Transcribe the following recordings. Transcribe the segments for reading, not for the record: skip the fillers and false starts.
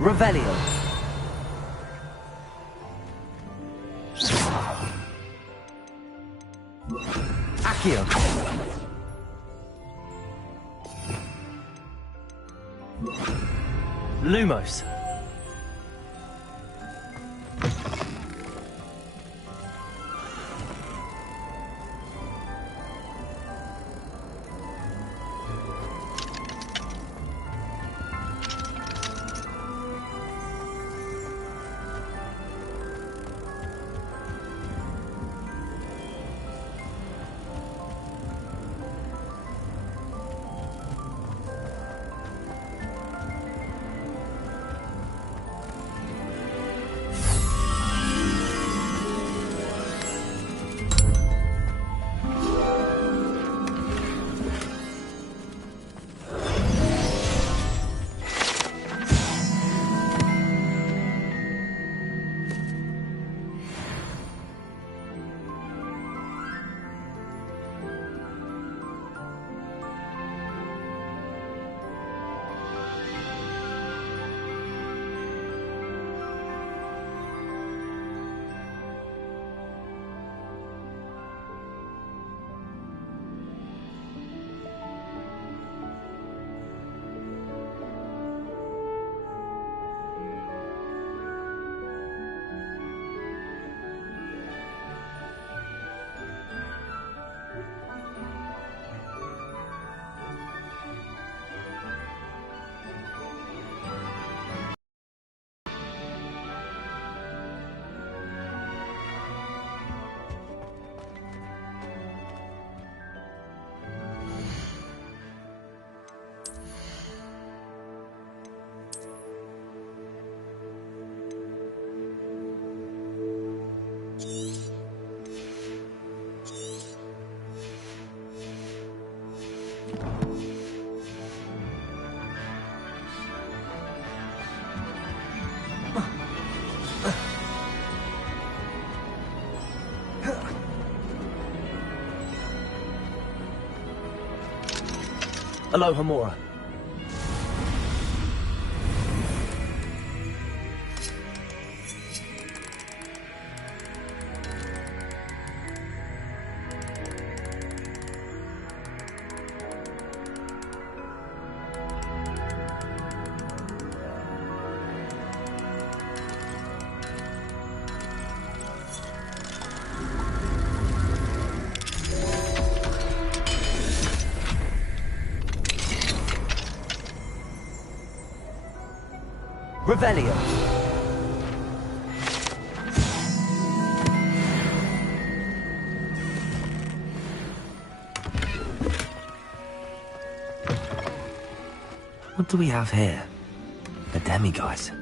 Revelio. Accio. Lumos. Aloha Mora. Revelio. What do we have here? The demigods.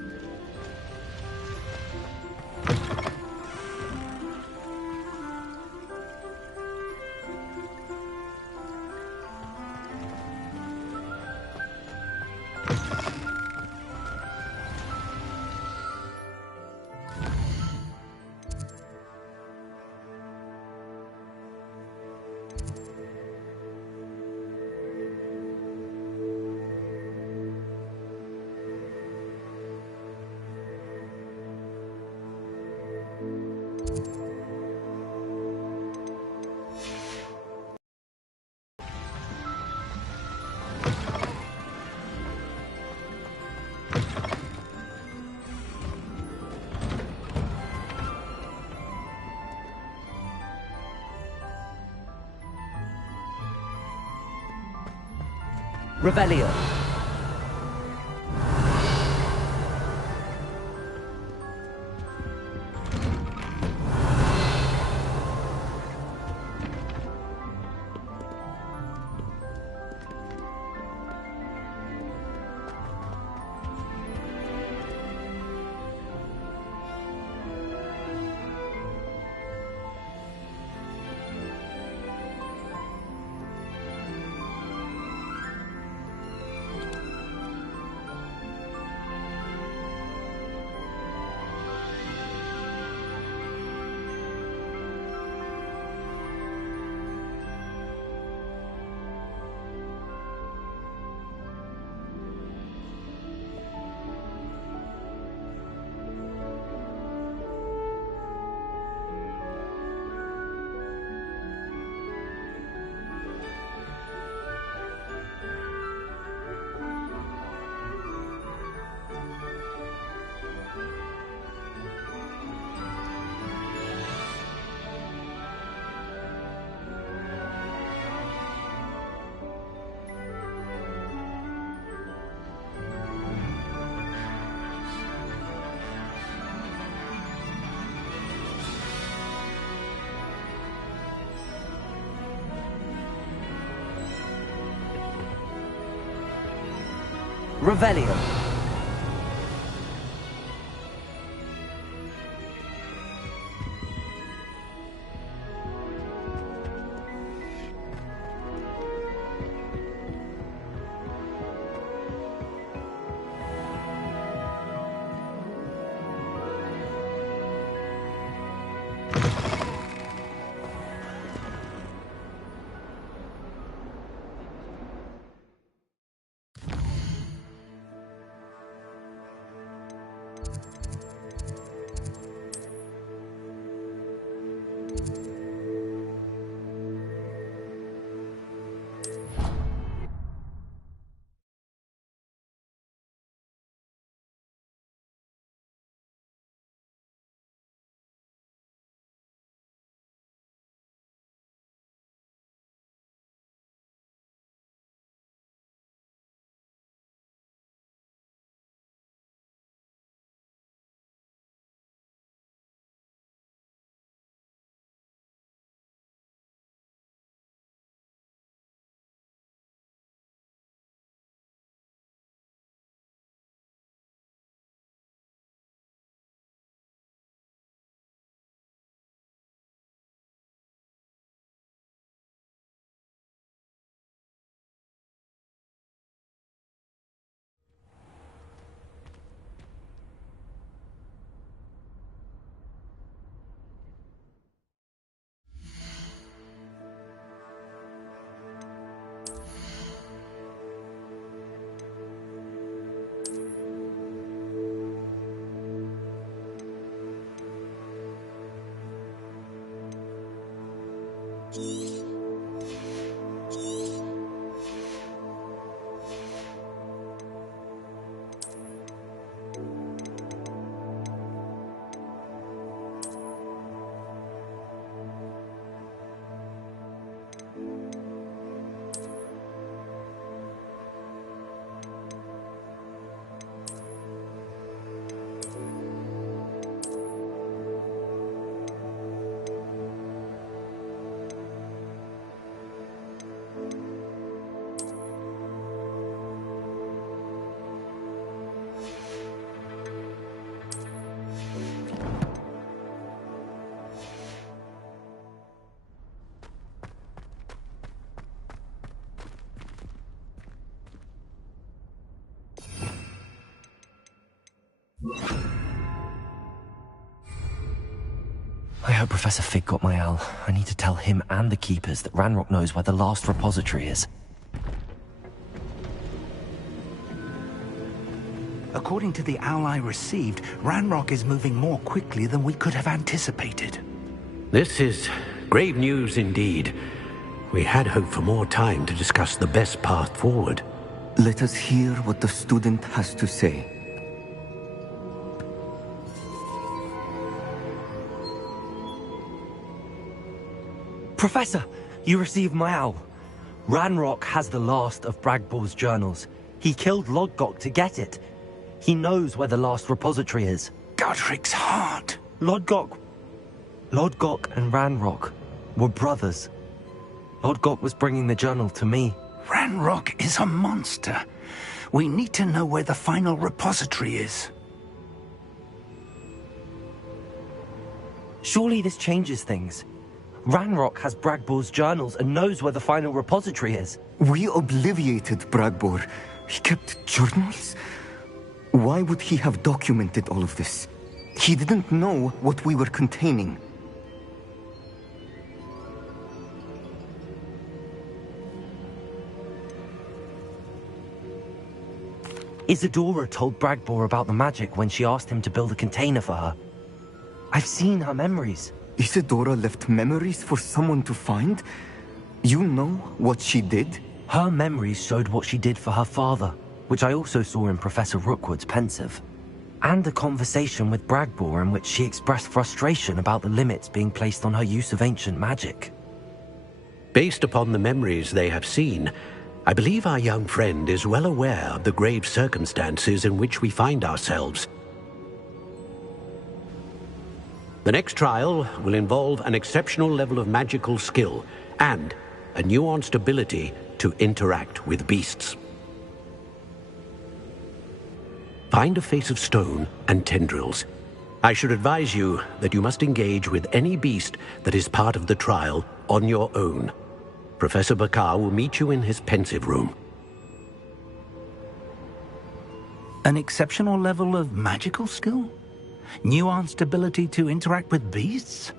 Revelio. Revelio. I hope Professor Fig got my owl. I need to tell him and the Keepers that Ranrock knows where the last repository is. According to the owl I received, Ranrock is moving more quickly than we could have anticipated. This is grave news indeed. We had hoped for more time to discuss the best path forward. Let us hear what the student has to say. Professor, you received my owl. Ranrock has the last of Bragbor's journals. He killed Lodgok to get it. He knows where the last repository is. Godric's heart. Lodgok and Ranrock were brothers. Lodgok was bringing the journal to me. Ranrock is a monster. We need to know where the final repository is. Surely this changes things. Ranrock has Bragbor's journals and knows where the final repository is. We obliviated Bragbor. He kept journals? Why would he have documented all of this? He didn't know what we were containing. Isadora told Bragbor about the magic when she asked him to build a container for her. I've seen her memories. Isadora left memories for someone to find? You know what she did? Her memories showed what she did for her father, which I also saw in Professor Rookwood's pensive. And a conversation with Bragbor in which she expressed frustration about the limits being placed on her use of ancient magic. Based upon the memories they have seen, I believe our young friend is well aware of the grave circumstances in which we find ourselves. The next trial will involve an exceptional level of magical skill and a nuanced ability to interact with beasts. Find a face of stone and tendrils. I should advise you that you must engage with any beast that is part of the trial on your own. Professor Bakar will meet you in his pensive room. An exceptional level of magical skill? Nuanced ability to interact with beasts?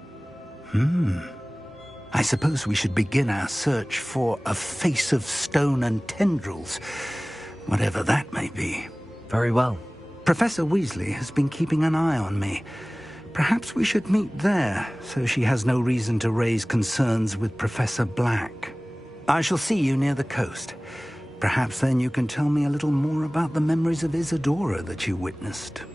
I suppose we should begin our search for a face of stone and tendrils, whatever that may be. Very well. Professor Weasley has been keeping an eye on me. Perhaps we should meet there, so she has no reason to raise concerns with Professor Black. I shall see you near the coast. Perhaps then you can tell me a little more about the memories of Isadora that you witnessed.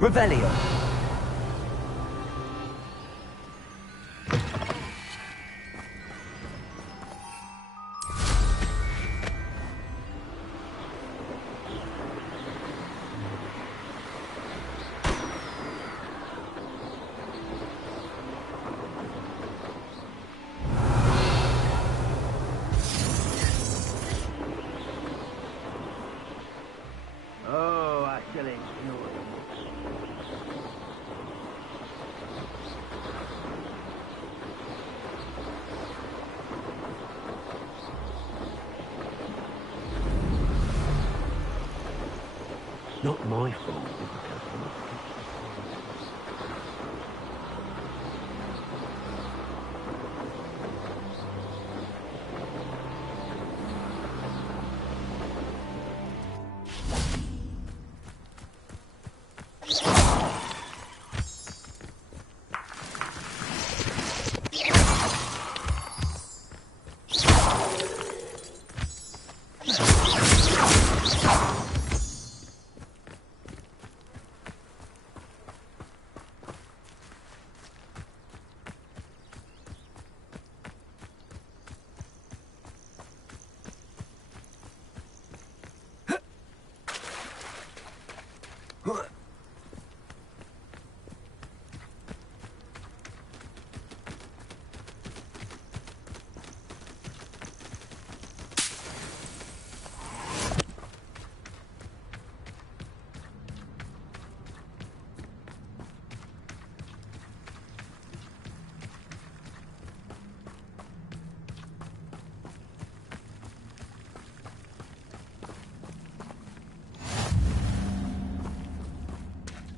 Revelio. Not my fault.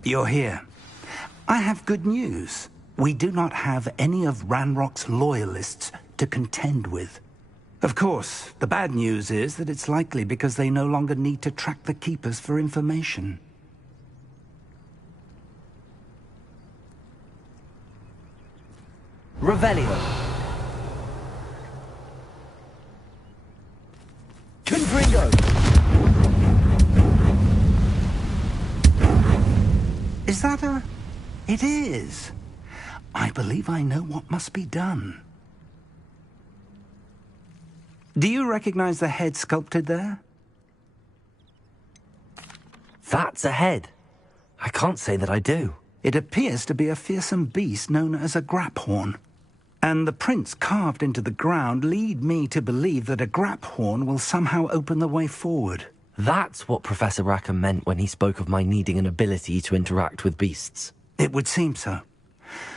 You're here. I have good news. We do not have any of Ranrock's loyalists to contend with. Of course, the bad news is that it's likely because they no longer need to track the Keepers for information. Revelio. Confringo. Is that a... It is. I believe I know what must be done. Do you recognize the head sculpted there? That's a head. I can't say that I do. It appears to be a fearsome beast known as a graphorn. And the prints carved into the ground lead me to believe that a graphorn will somehow open the way forward. That's what Professor Rackham meant when he spoke of my needing an ability to interact with beasts. It would seem so.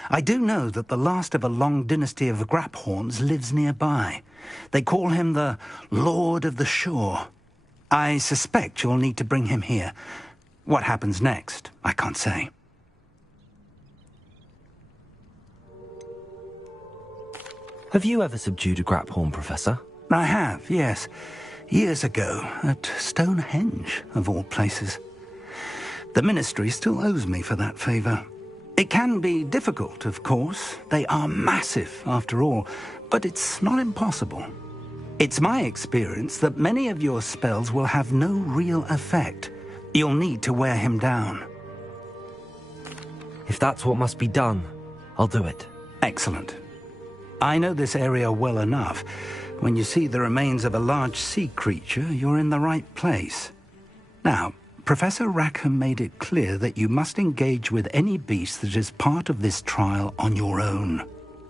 I do know that the last of a long dynasty of graphorns lives nearby. They call him the Lord of the Shore. I suspect you'll need to bring him here. What happens next, I can't say. Have you ever subdued a graphorn, Professor? I have, yes. Years ago, at Stonehenge, of all places. The Ministry still owes me for that favor. It can be difficult, of course. They are massive, after all, but it's not impossible. It's my experience that many of your spells will have no real effect. You'll need to wear him down. If that's what must be done, I'll do it. Excellent. I know this area well enough. When you see the remains of a large sea creature, you're in the right place. Now, Professor Rackham made it clear that you must engage with any beast that is part of this trial on your own.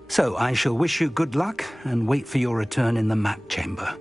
So I shall wish you good luck and wait for your return in the map chamber.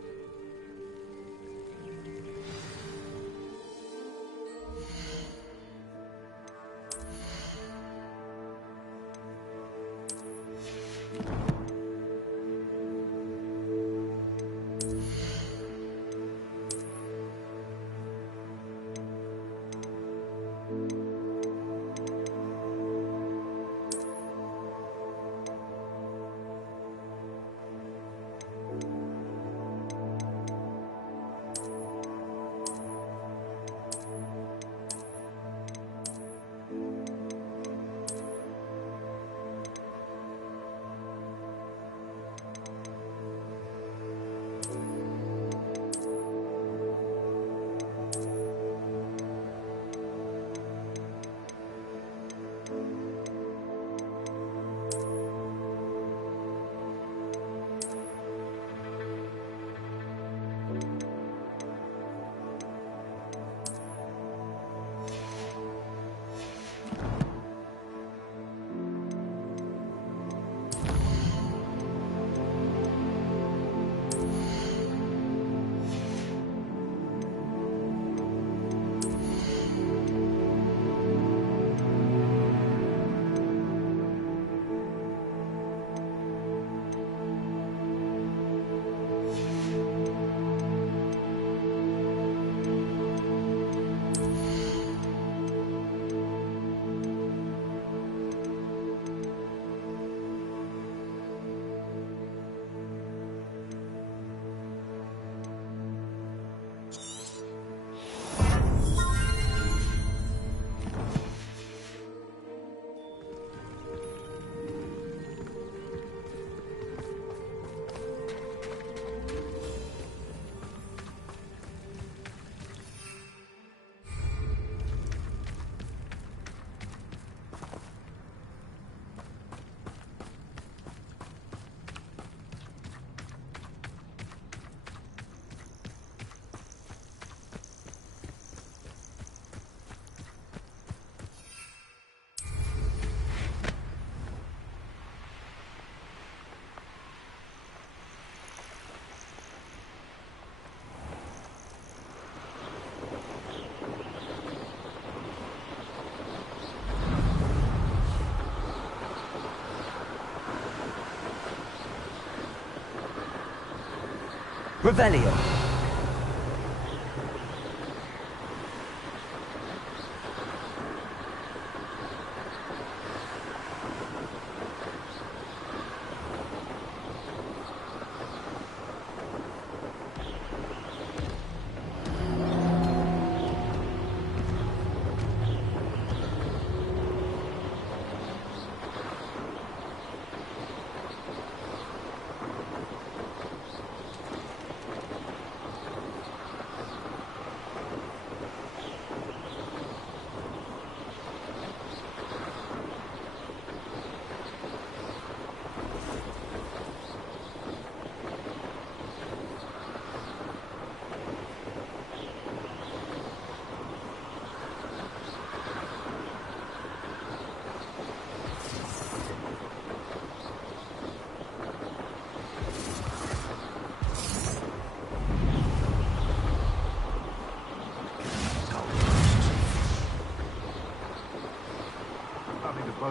Revelio.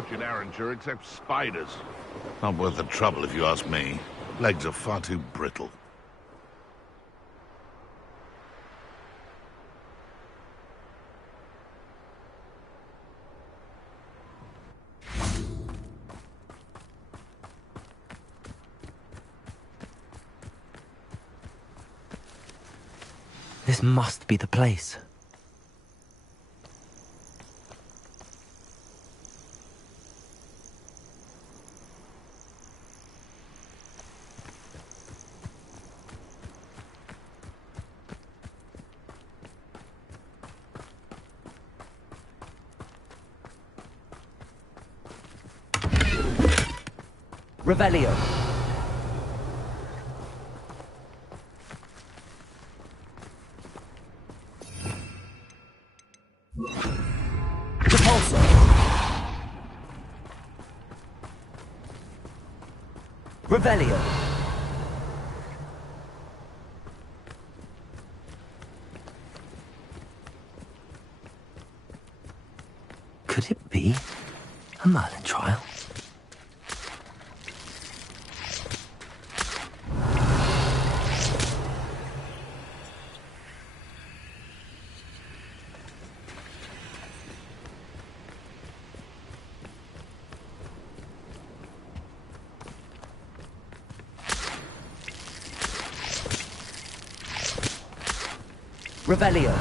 In Arranger except spiders. Not worth the trouble if you ask me. Legs are far too brittle. This must be the place. Revelio. Repulsor. Revelio. Could it be a Merlin trial? Revelio.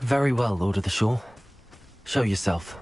Very well, Lord of the Shore. Show yourself.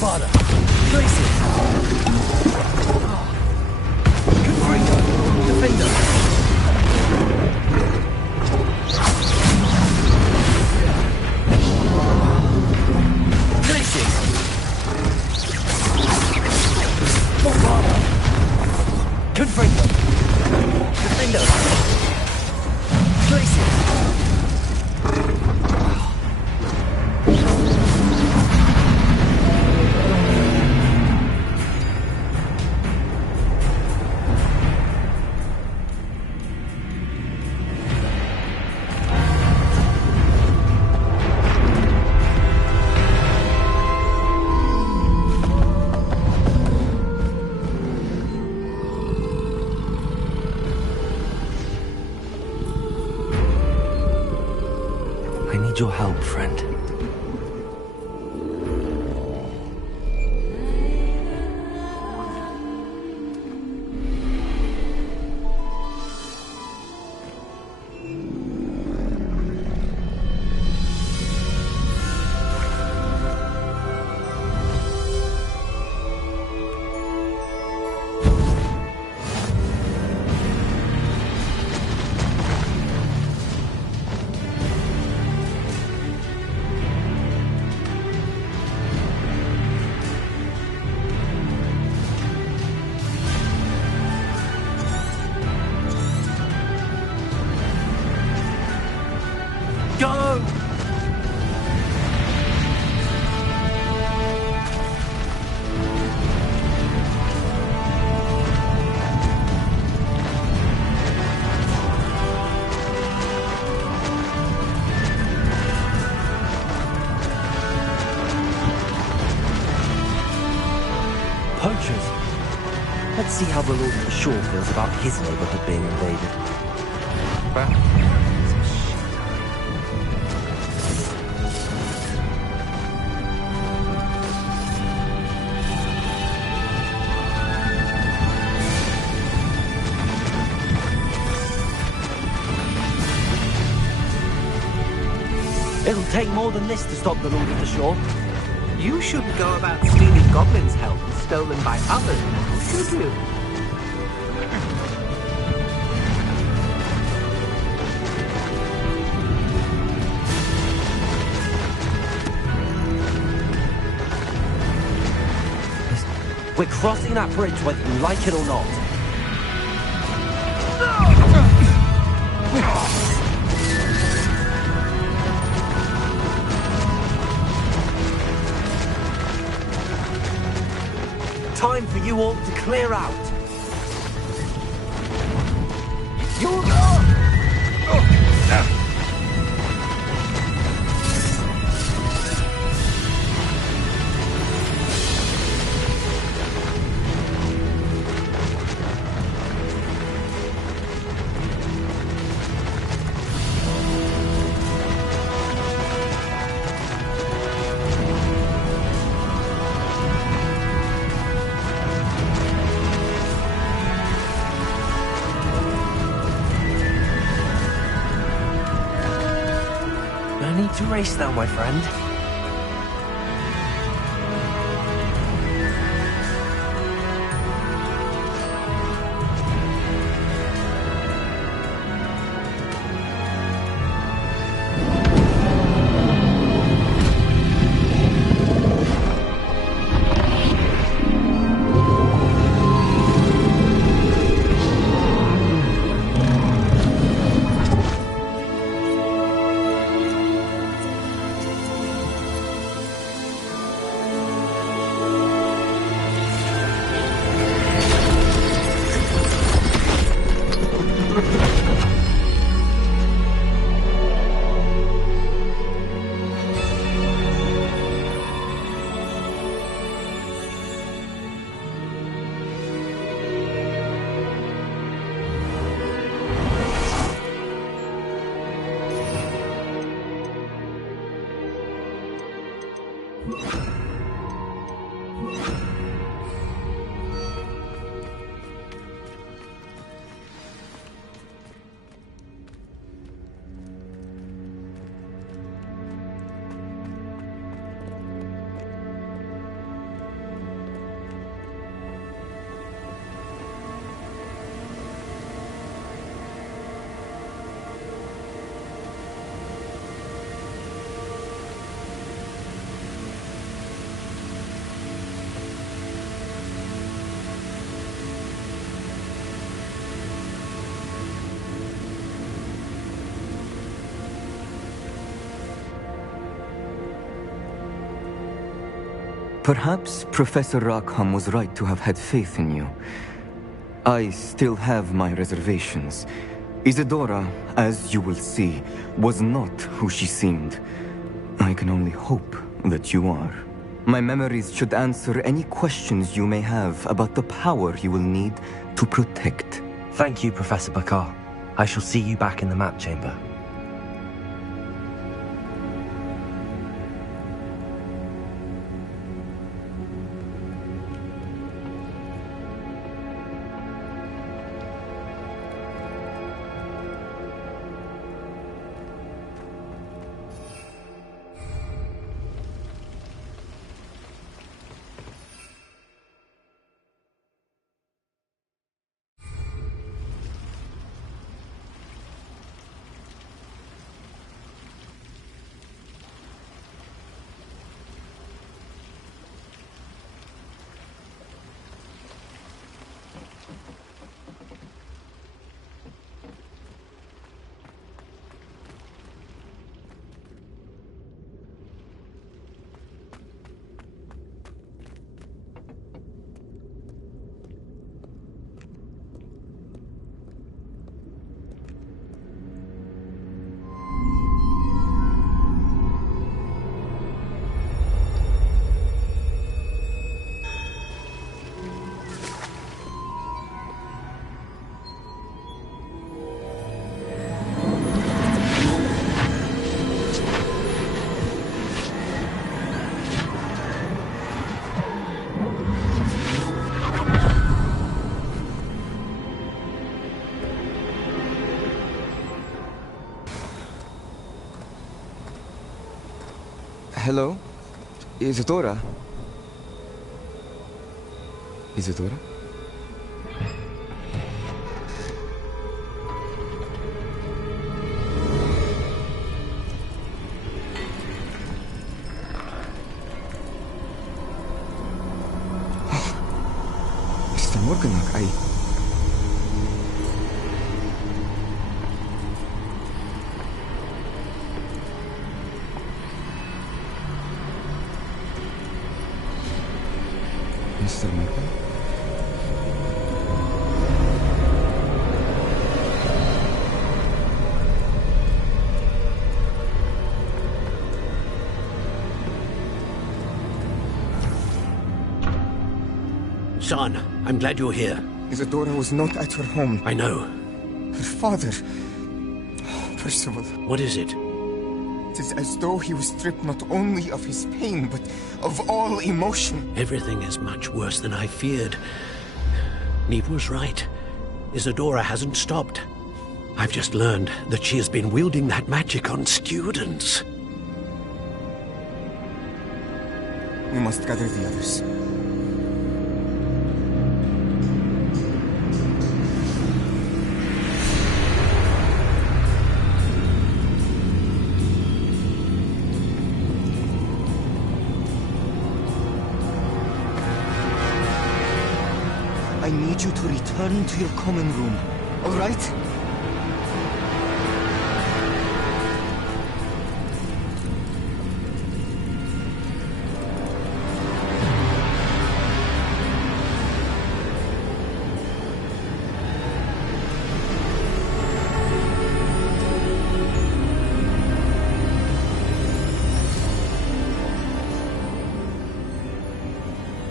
Bombarda! Places! Confringo! Defender! Places! Bombarda! Confringo! Defender! Places! I need your help, friend. Go! Poachers. Let's see how the Lord of the Shore feels about his neighborhood being invaded. It'll take more than this to stop the Lord of the Shore. You shouldn't go about stealing goblins' help stolen by others, should you? We're crossing that bridge whether you like it or not. Time for you all to clear out. No need to race now, my friend. Perhaps Professor Rackham was right to have had faith in you. I still have my reservations. Isadora, as you will see, was not who she seemed. I can only hope that you are. My memories should answer any questions you may have about the power you will need to protect. Thank you, Professor Bakar. I shall see you back in the map chamber. Hello? Isadora? Isadora? Mr. Morganach, Mr. Morgan? Son, I'm glad you're here. Isadora was not at her home. I know. Her father... Percival. What is it? It is as though he was stripped not only of his pain, but of all emotion. Everything is much worse than I feared. Neve was right. Isadora hasn't stopped. I've just learned that she has been wielding that magic on students. We must gather the others. I need you to return to your common room, all right?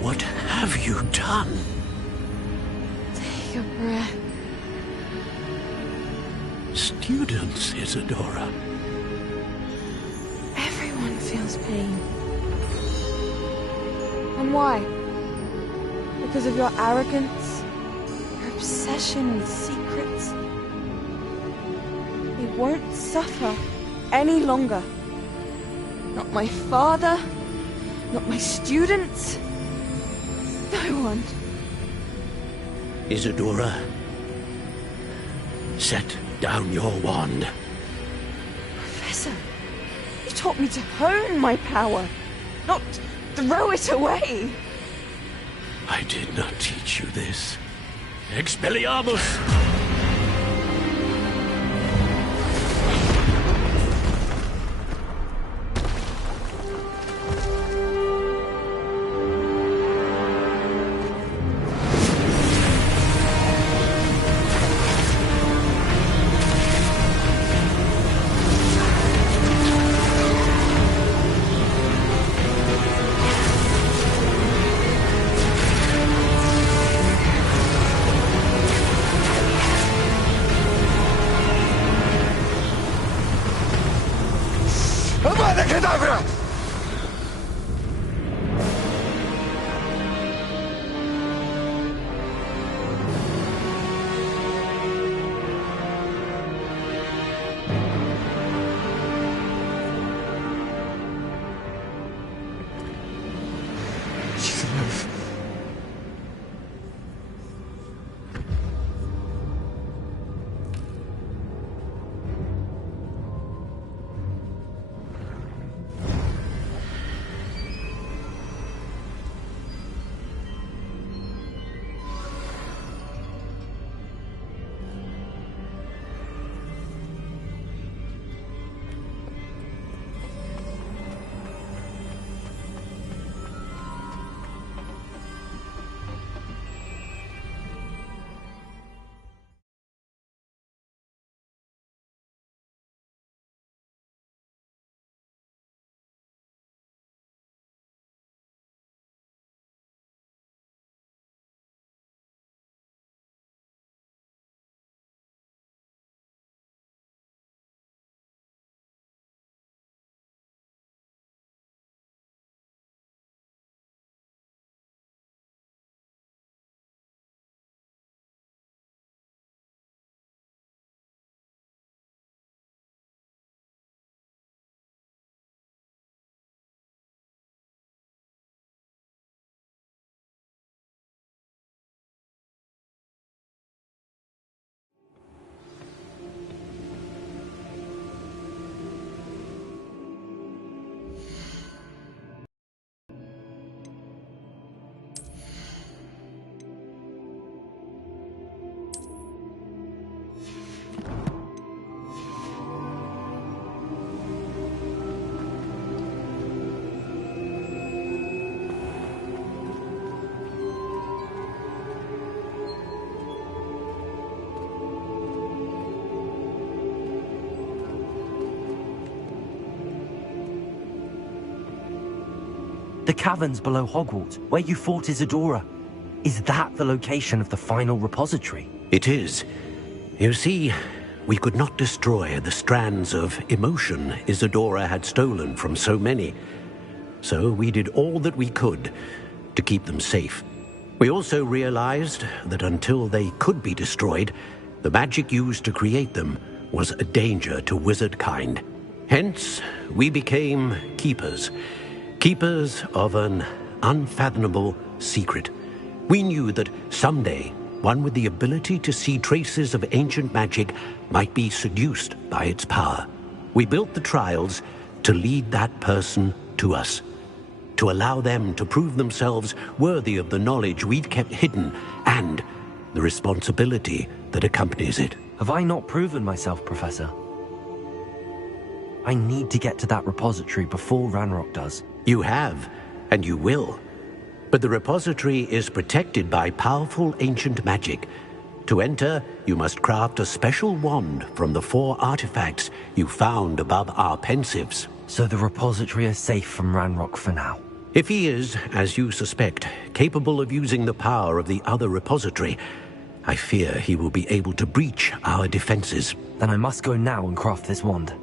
What have you done? Take a breath. Students, Isadora. Everyone feels pain. And why? Because of your arrogance? Your obsession with secrets? They won't suffer any longer. Not my father, not my students, no one. Isadora, set down your wand. Professor, you taught me to hone my power, not throw it away. I did not teach you this. Expelliarmus! Avada Kedavra! She's alive. The caverns below Hogwarts, where you fought Isadora. Is that the location of the final repository? It is. You see, we could not destroy the strands of emotion Isadora had stolen from so many. So we did all that we could to keep them safe. We also realized that until they could be destroyed, the magic used to create them was a danger to wizard kind. Hence, we became keepers. Keepers of an unfathomable secret. We knew that someday, one with the ability to see traces of ancient magic might be seduced by its power. We built the trials to lead that person to us, to allow them to prove themselves worthy of the knowledge we'd kept hidden and the responsibility that accompanies it. Have I not proven myself, Professor? I need to get to that repository before Ranrock does. You have, and you will. But the repository is protected by powerful ancient magic. To enter, you must craft a special wand from the 4 artifacts you found above our pensives. So the repository is safe from Ranrock for now. If he is, as you suspect, capable of using the power of the other repository, I fear he will be able to breach our defenses. Then I must go now and craft this wand.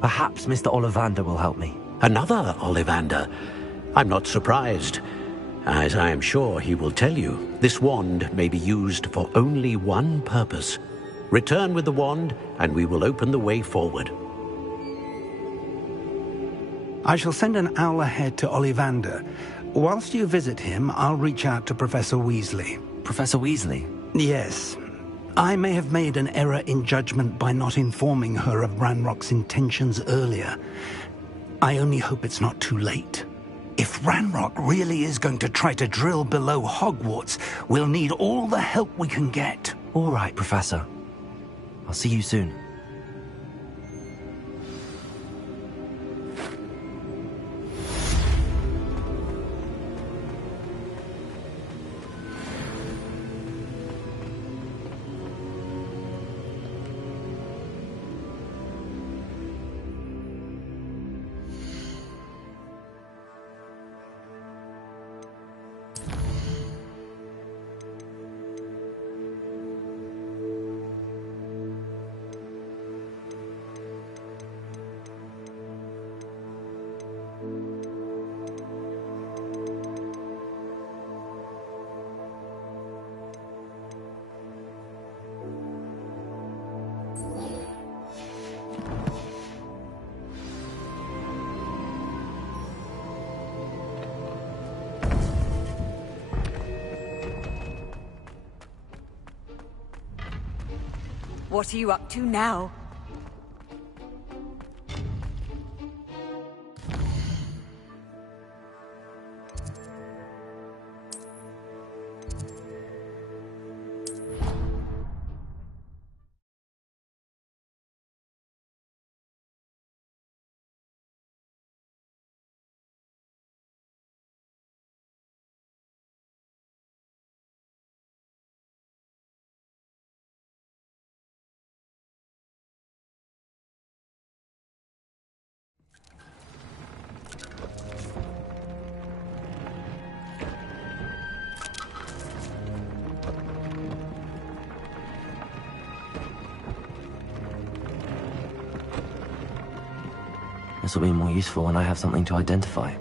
Perhaps Mr. Ollivander will help me. Another Ollivander? I'm not surprised. As I am sure he will tell you, this wand may be used for only one purpose. Return with the wand, and we will open the way forward. I shall send an owl ahead to Ollivander. Whilst you visit him, I'll reach out to Professor Weasley. Professor Weasley? Yes. I may have made an error in judgment by not informing her of Ranrock's intentions earlier. I only hope it's not too late. If Ranrock really is going to try to drill below Hogwarts, we'll need all the help we can get. All right, Professor. I'll see you soon. What are you up to now? This will be more useful when I have something to identify.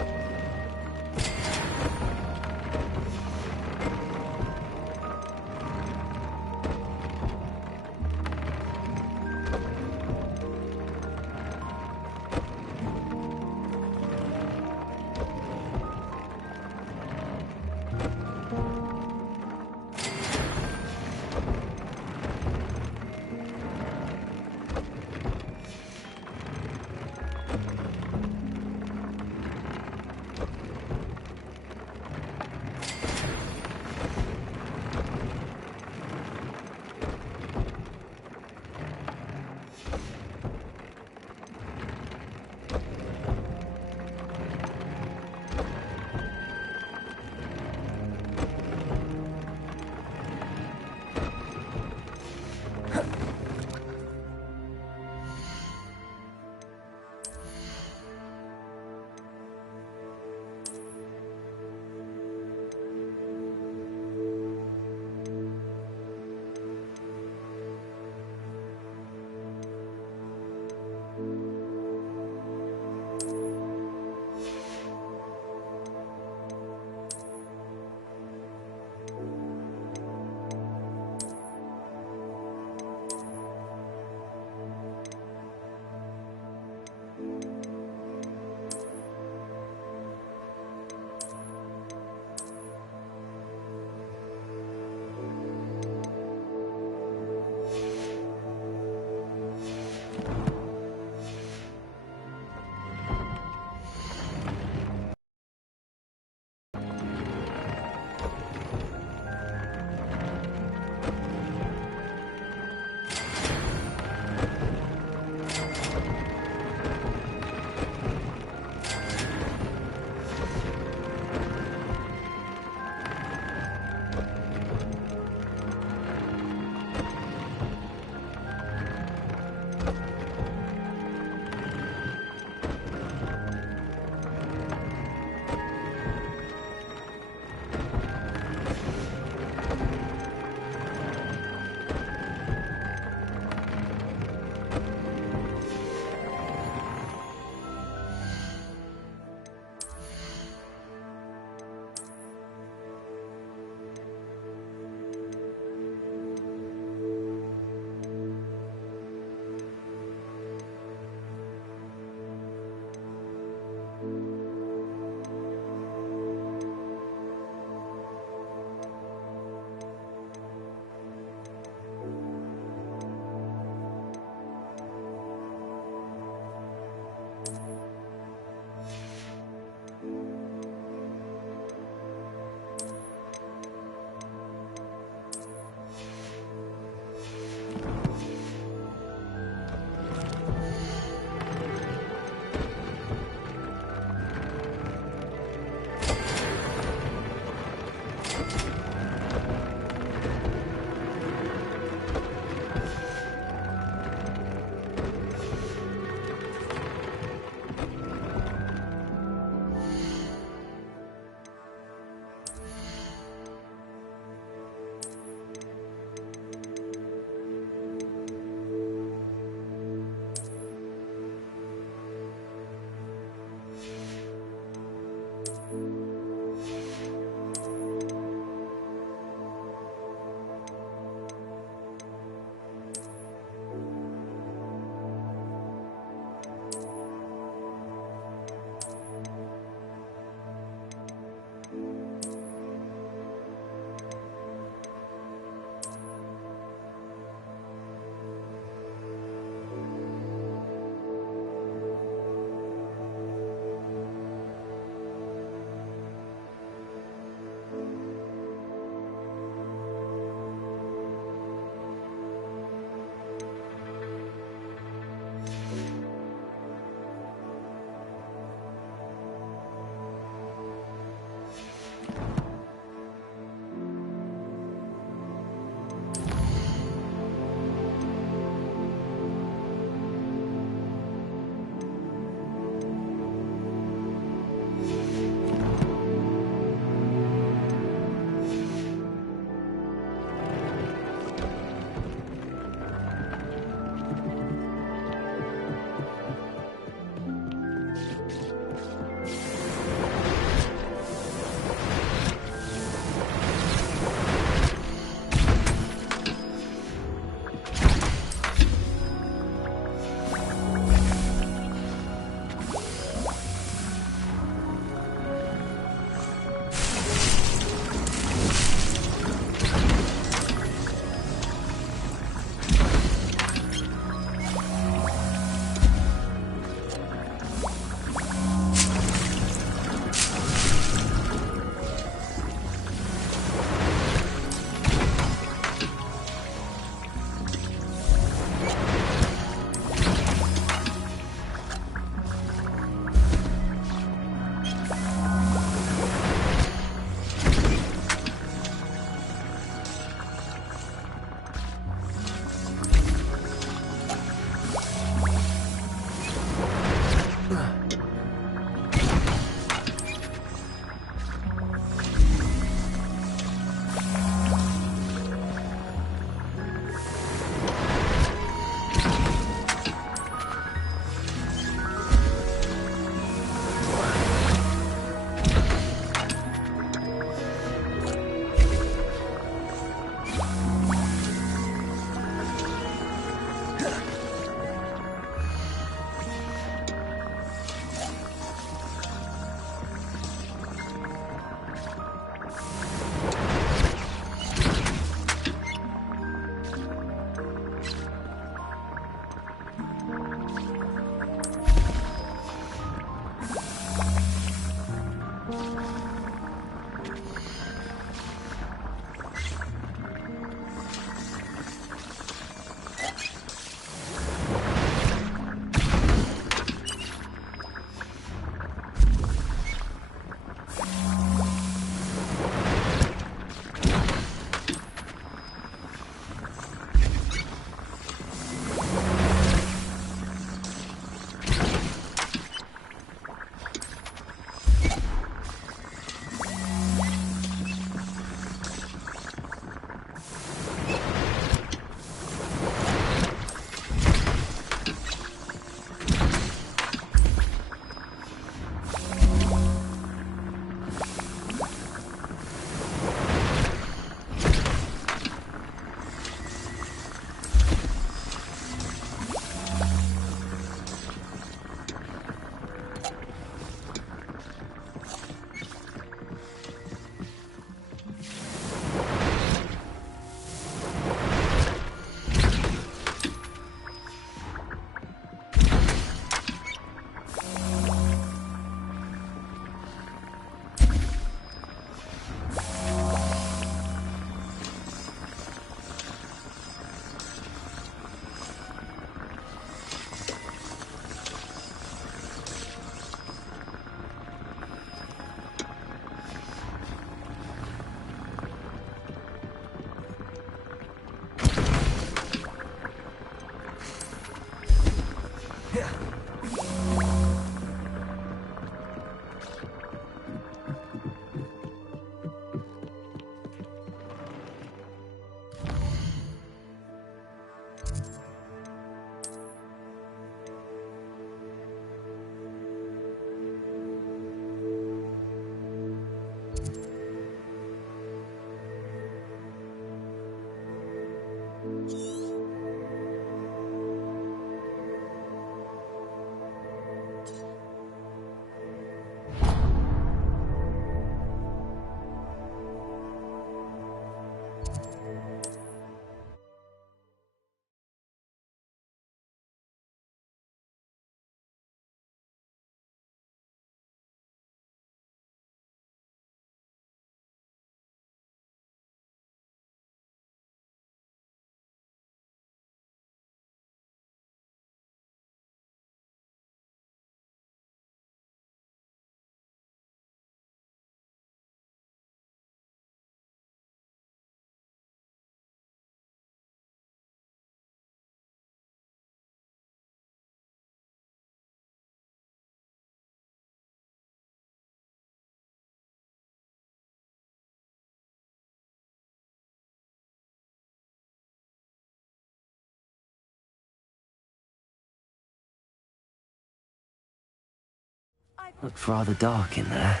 Looked rather dark in there.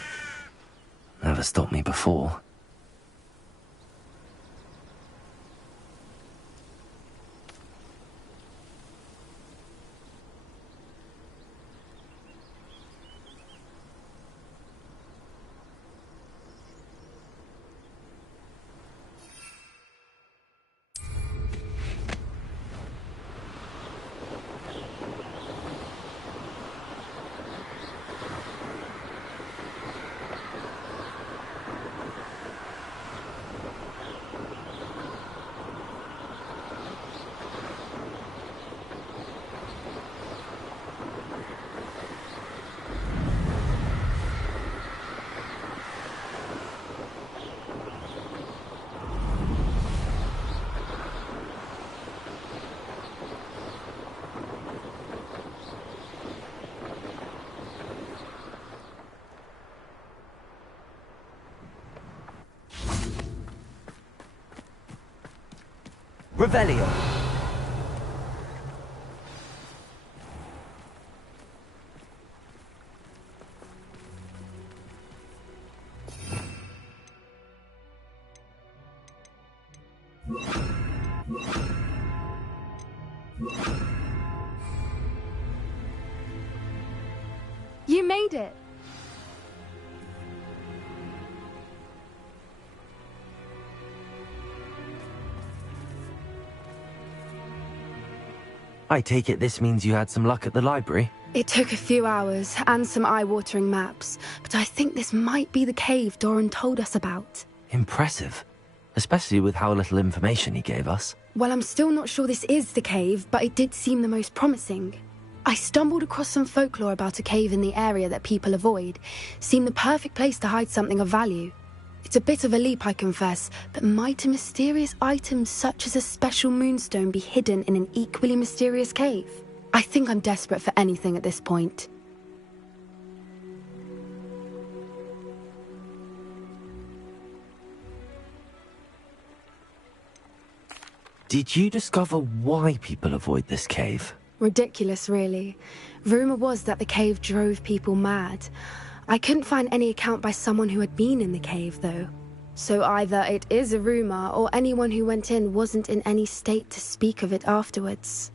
Never stopped me before. Revelio. You made it. I take it this means you had some luck at the library? It took a few hours and some eye-watering maps, but I think this might be the cave Doran told us about. Impressive. Especially with how little information he gave us. Well, I'm still not sure this is the cave, but it did seem the most promising. I stumbled across some folklore about a cave in the area that people avoid. Seemed the perfect place to hide something of value. It's a bit of a leap, I confess, but might a mysterious item such as a special moonstone be hidden in an equally mysterious cave? I think I'm desperate for anything at this point. Did you discover why people avoid this cave? Ridiculous, really. Rumor was that the cave drove people mad. I couldn't find any account by someone who had been in the cave, though. So either it is a rumor, or anyone who went in wasn't in any state to speak of it afterwards.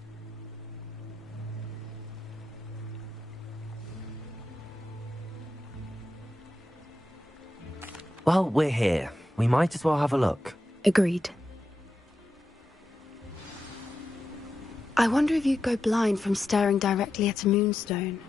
Well, we're here. We might as well have a look. Agreed. I wonder if you'd go blind from staring directly at a moonstone.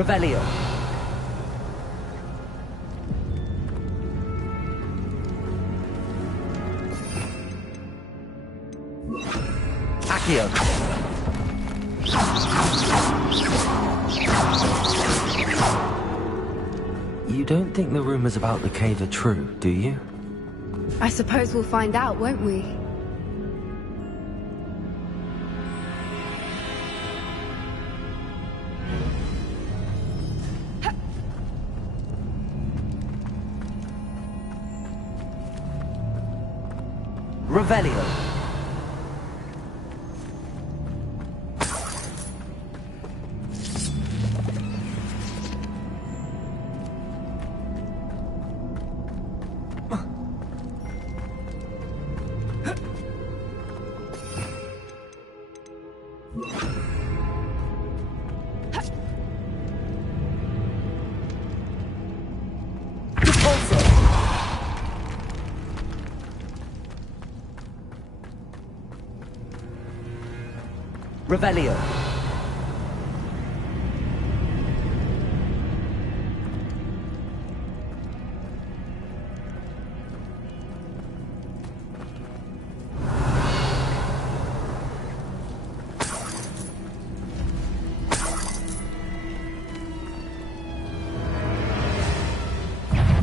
Revelio. Accio. You don't think the rumors about the cave are true, do you? I suppose we'll find out, won't we? Revelio. Revelio.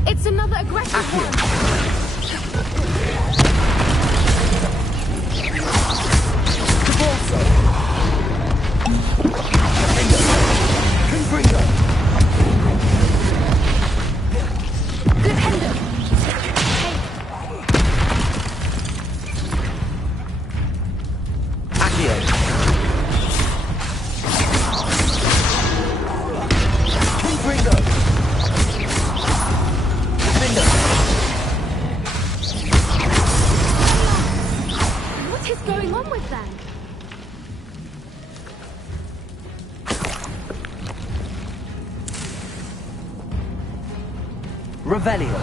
It's another aggressive one! What is going on with them? Revelio.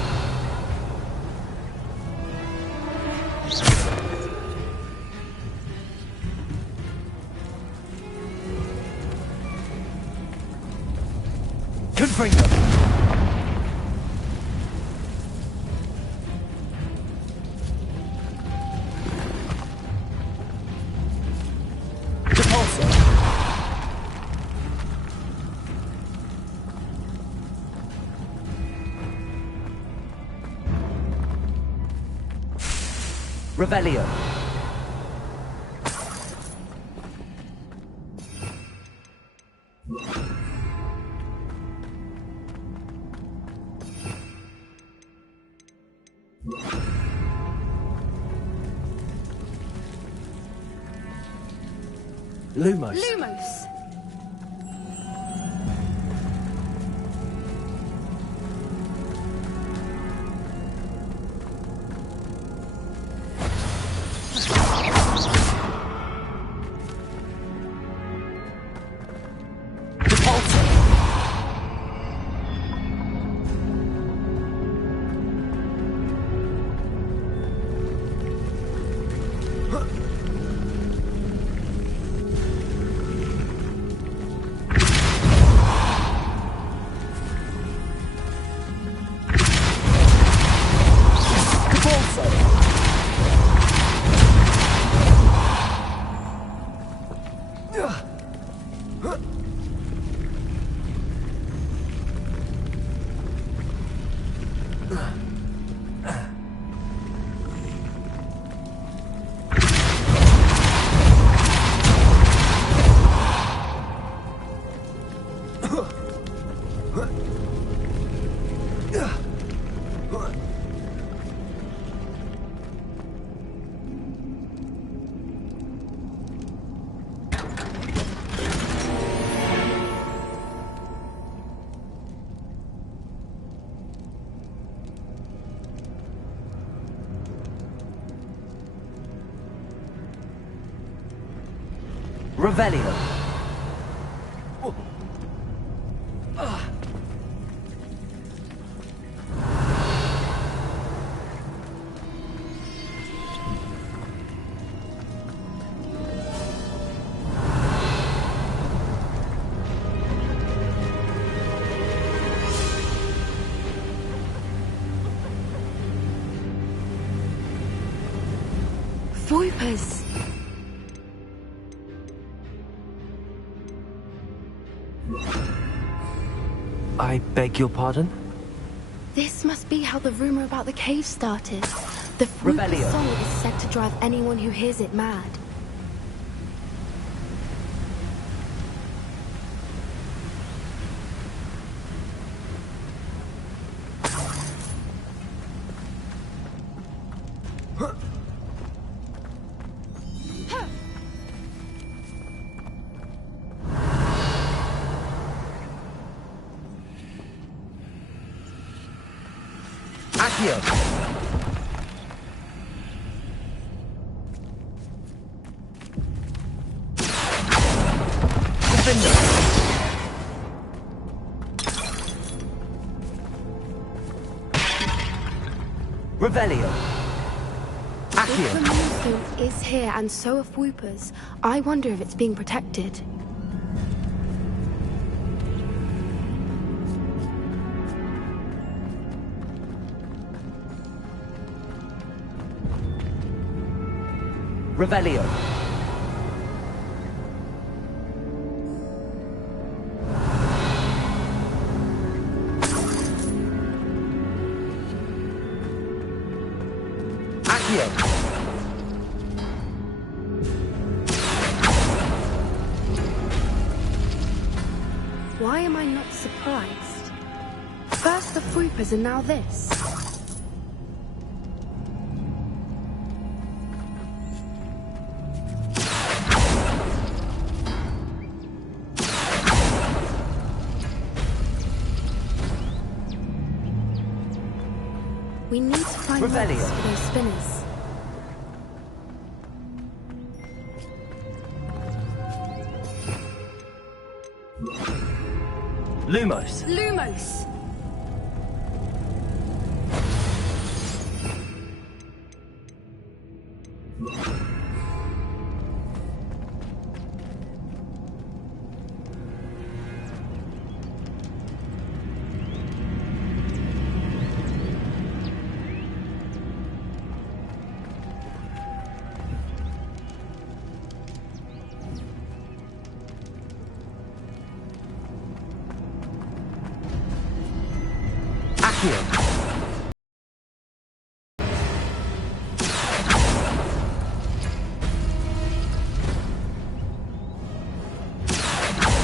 Confringo. Revelio. Lumos. Lumos! Revelio. Voipers! I beg your pardon? This must be how the rumor about the cave started. The Voiper song is said to drive anyone who hears it mad. Revelio. If the moonstone is here and so are Voipers, I wonder if it's being protected. Revelio. Why am I not surprised? First the Voipers and now this. We need to find moths for those spinners. Lumos. Lumos!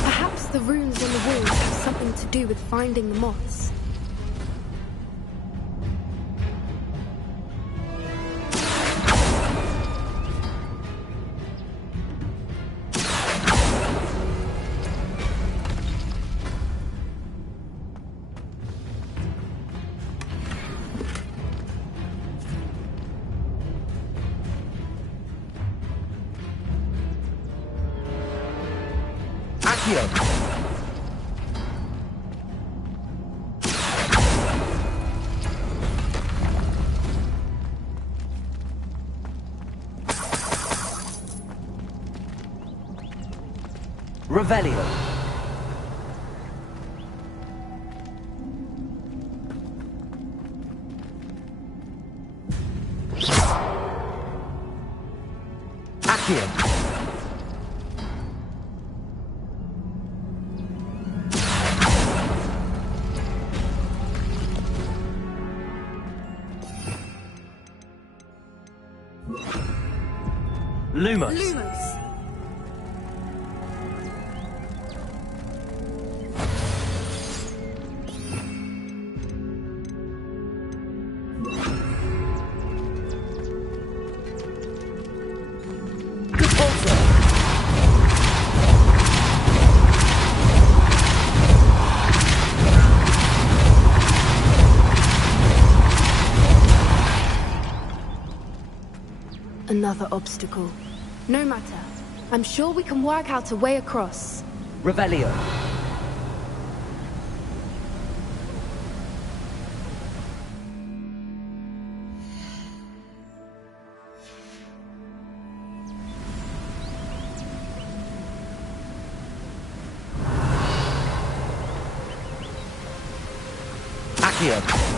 Perhaps the runes on the walls have something to do with finding the moths. Revelio. Accio. Lumos. Lumos! Another obstacle. No matter. I'm sure we can work out a way across. Revelio. Accio.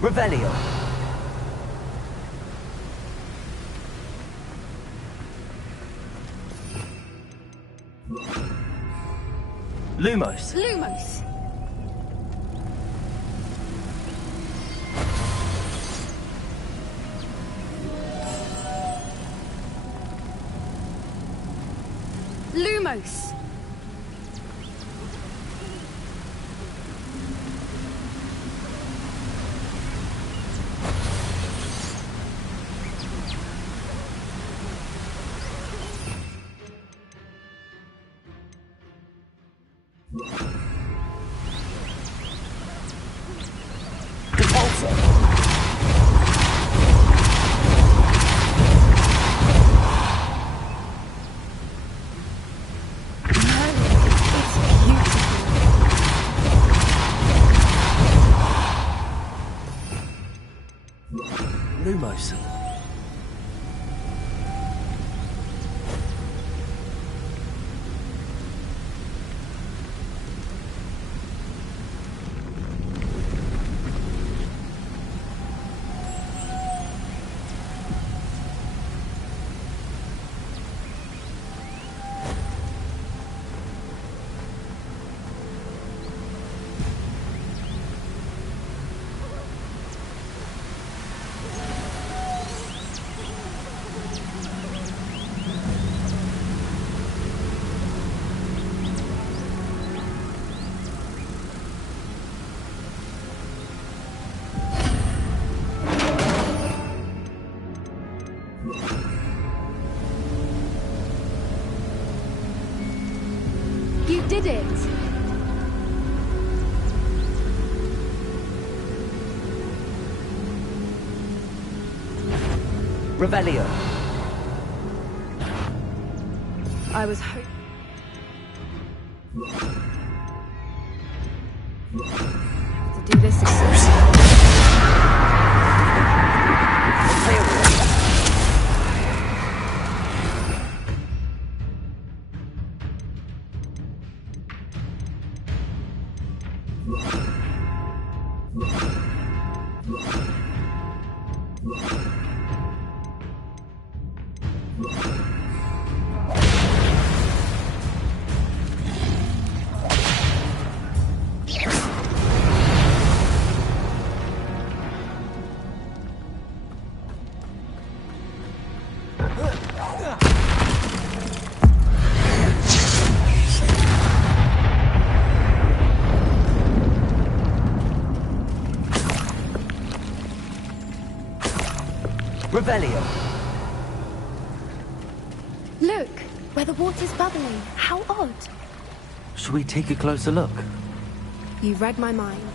Revelio. Lumos. Lumos! Lumos! Lumos. You did it! Revelio. I was hoping... to do this again. Revelio. Look, where the water's bubbling. How odd. Should we take a closer look? You read my mind.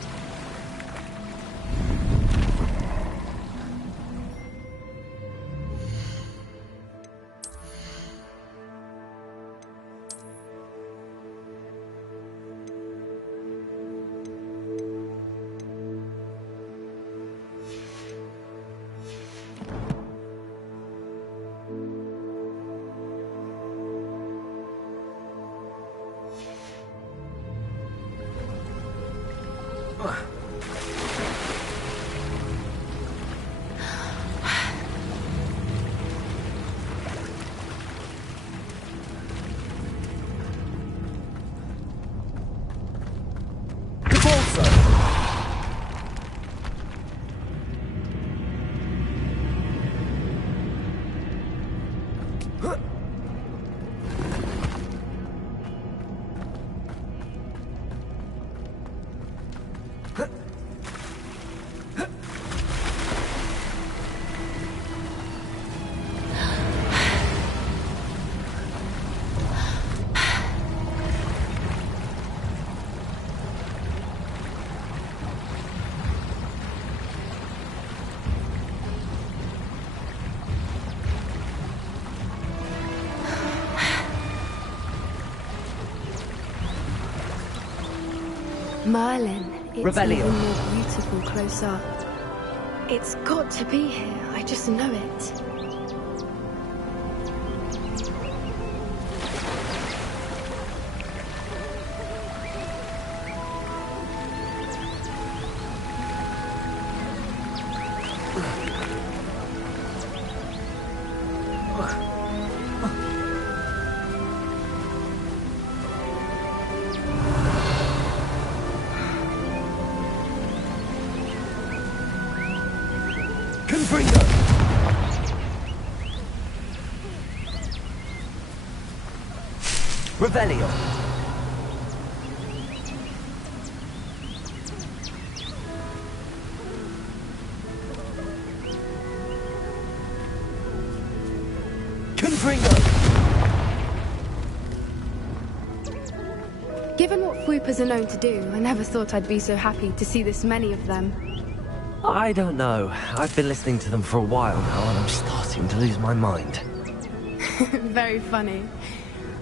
Merlin, it's Revelio. even more beautiful close up. It's got to be here, I just know it. Confringo! Revelio! Confringo! Given what Fwoopas are known to do, I never thought I'd be so happy to see this many of them. I don't know. I've been listening to them for a while now, and I'm starting to lose my mind. Very funny.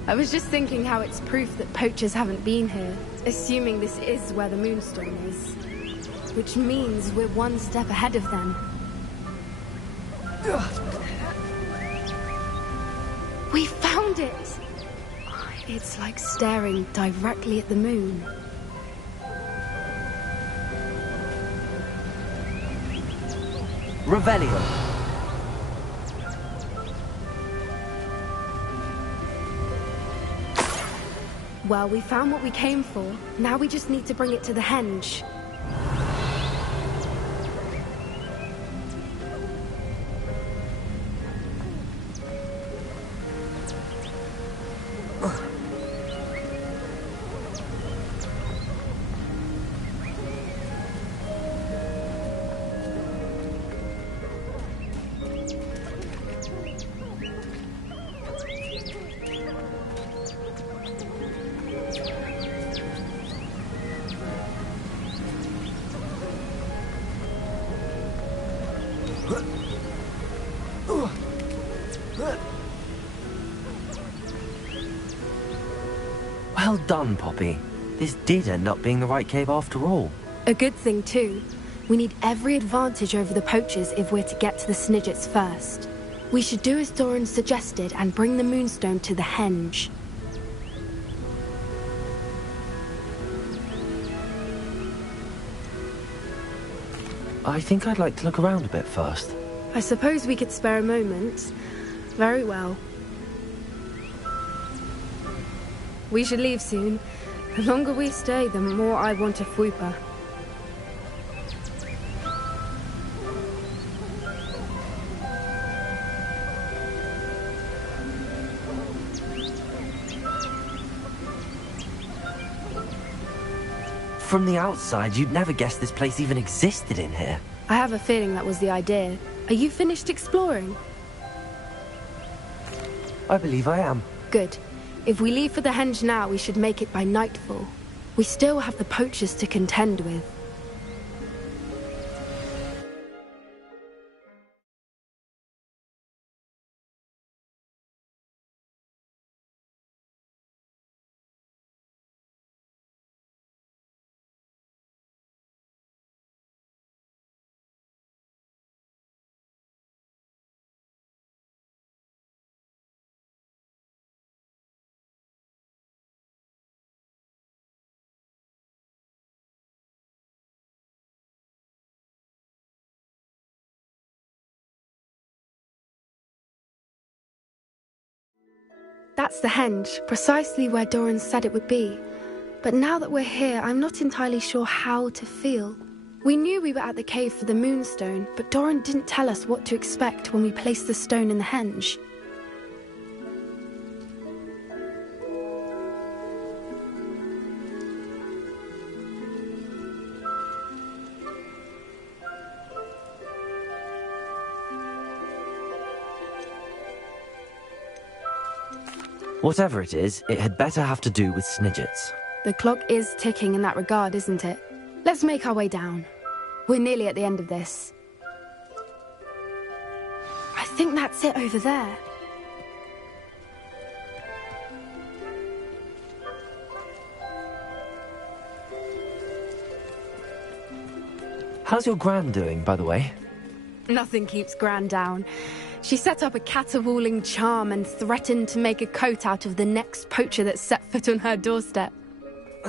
I was just thinking how it's proof that poachers haven't been here, assuming this is where the Moonstone is. Which means we're one step ahead of them. We found it! It's like staring directly at the moon. Revelio! Well, we found what we came for. Now we just need to bring it to the henge. Well done, Poppy. This did end up being the right cave after all. A good thing, too. We need every advantage over the poachers if we're to get to the Snidgets first. We should do as Doran suggested and bring the Moonstone to the henge. I think I'd like to look around a bit first. I suppose we could spare a moment. Very well. We should leave soon. The longer we stay, the more I want a Fwooper. From the outside, you'd never guess this place even existed in here. I have a feeling that was the idea. Are you finished exploring? I believe I am. Good. If we leave for the henge now, we should make it by nightfall. We still have the poachers to contend with. That's the henge, precisely where Doran said it would be. But now that we're here, I'm not entirely sure how to feel. We knew we were at the cave for the Moonstone, but Doran didn't tell us what to expect when we placed the stone in the henge. Whatever it is, it had better have to do with Snidgets. The clock is ticking in that regard, isn't it? Let's make our way down. We're nearly at the end of this. I think that's it over there. How's your Gran doing, by the way? Nothing keeps Gran down. She set up a caterwauling charm and threatened to make a coat out of the next poacher that set foot on her doorstep.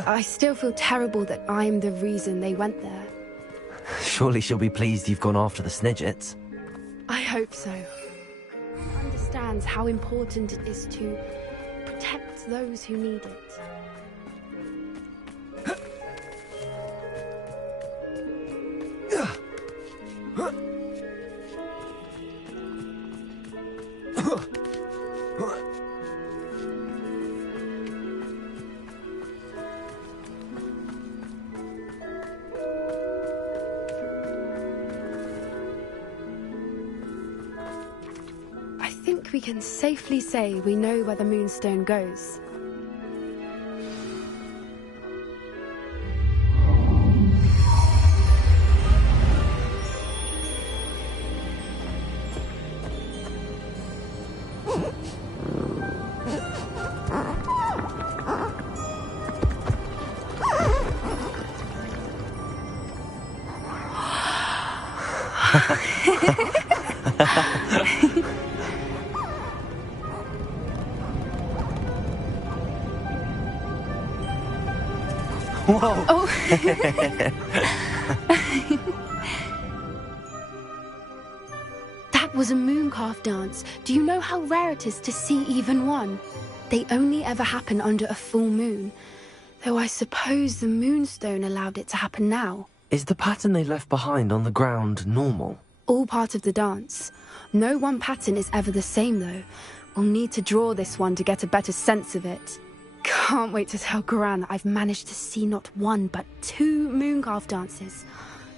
I still feel terrible that I'm the reason they went there. Surely she'll be pleased you've gone after the Snidgets. I hope so. She understands how important it is to protect those who need it. we can safely say we know where the Moonstone goes. Whoa! Oh! That was a mooncalf dance. Do you know how rare it is to see even one? They only ever happen under a full moon. Though I suppose the Moonstone allowed it to happen now. Is the pattern they left behind on the ground normal? All part of the dance. No one pattern is ever the same, though. We'll need to draw this one to get a better sense of it. Can't wait to tell Gran that I've managed to see not one, but 2 mooncalf dances.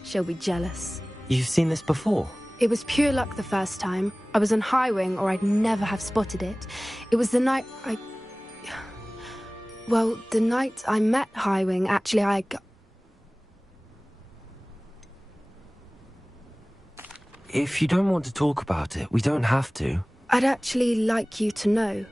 She'll be jealous. You've seen this before? It was pure luck the first time. I was on Highwing, or I'd never have spotted it. It was the night Well, the night I met Highwing, actually, If you don't want to talk about it, we don't have to. I'd actually like you to know.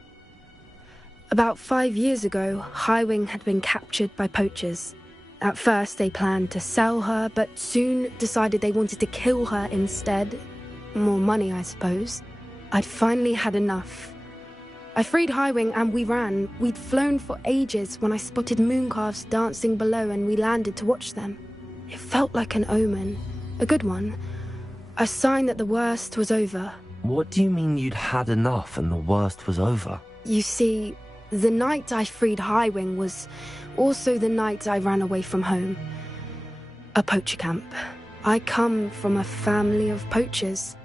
About 5 years ago, Highwing had been captured by poachers. At first, they planned to sell her, but soon decided they wanted to kill her instead. More money, I suppose. I'd finally had enough. I freed Highwing and we ran. We'd flown for ages when I spotted mooncalves dancing below and we landed to watch them. It felt like an omen. A good one. A sign that the worst was over. What do you mean you'd had enough and the worst was over? You see, the night I freed Highwing was also the night I ran away from home. A poacher camp. I come from a family of poachers.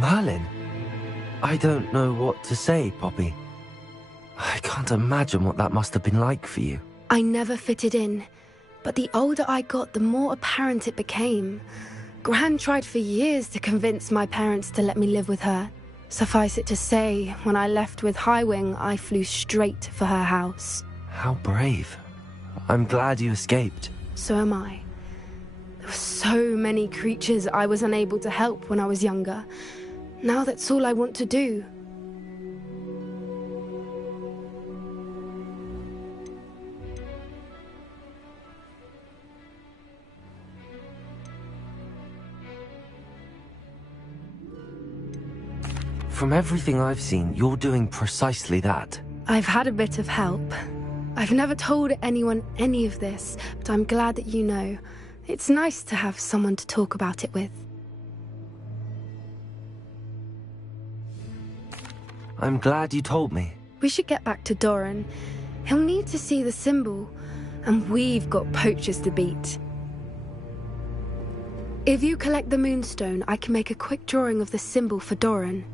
Merlin? I don't know what to say, Poppy. I can't imagine what that must have been like for you. I never fitted in, but the older I got, the more apparent it became. Gran tried for years to convince my parents to let me live with her. Suffice it to say, when I left with Highwing, I flew straight for her house. How brave. I'm glad you escaped. So am I. There were so many creatures I was unable to help when I was younger. Now that's all I want to do. From everything I've seen, you're doing precisely that. I've had a bit of help. I've never told anyone any of this, but I'm glad that you know. It's nice to have someone to talk about it with. I'm glad you told me. We should get back to Doran. He'll need to see the symbol, and we've got poachers to beat. If you collect the Moonstone, I can make a quick drawing of the symbol for Doran.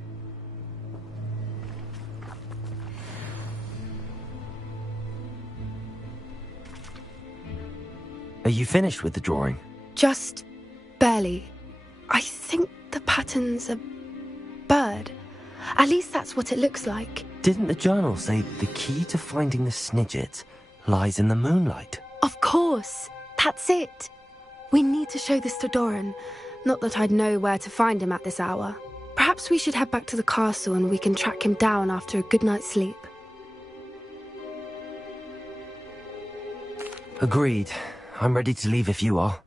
Are you finished with the drawing? Just barely. I think the pattern's a bird. At least that's what it looks like. Didn't the journal say the key to finding the Snidget lies in the moonlight? Of course. That's it. We need to show this to Doran. Not that I'd know where to find him at this hour. Perhaps we should head back to the castle and we can track him down after a good night's sleep. Agreed. I'm ready to leave if you are.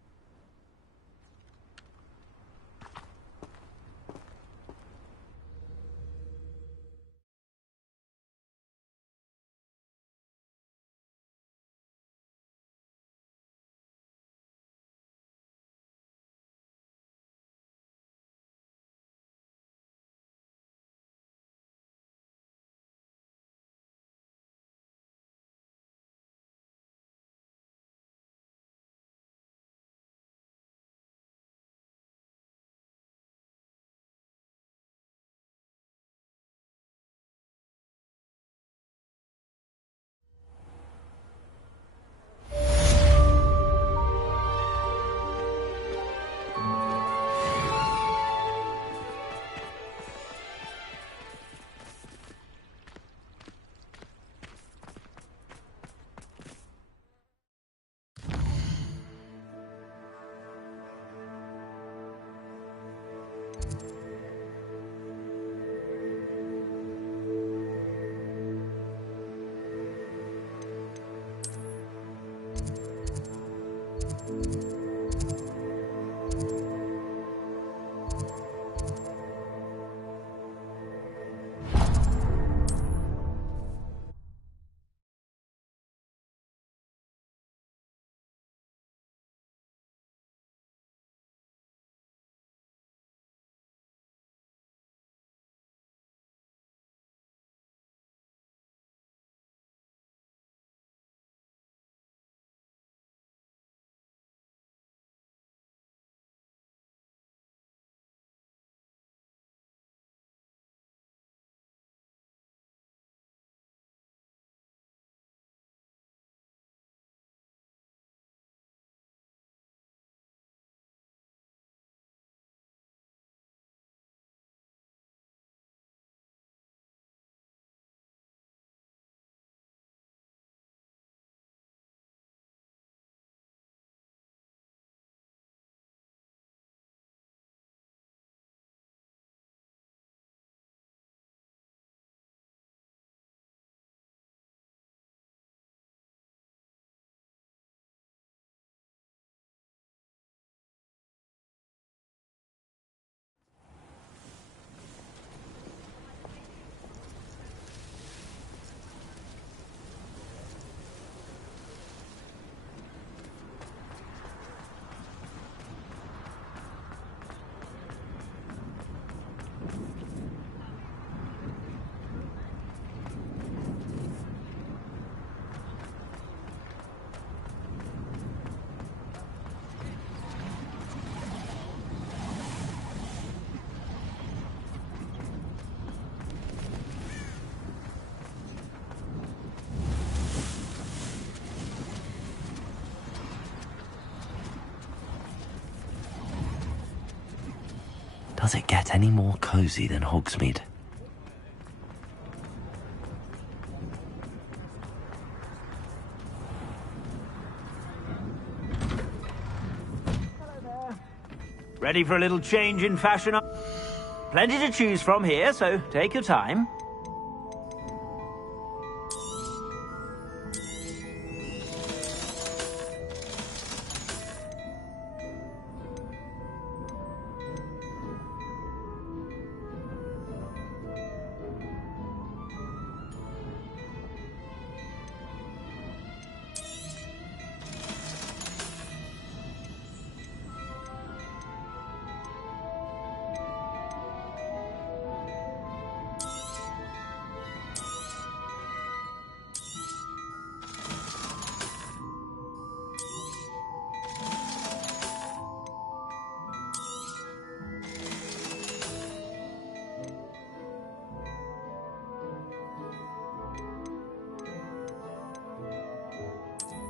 Does it get any more cozy than Hogsmeade? Ready for a little change in fashion? Plenty to choose from here, so take your time.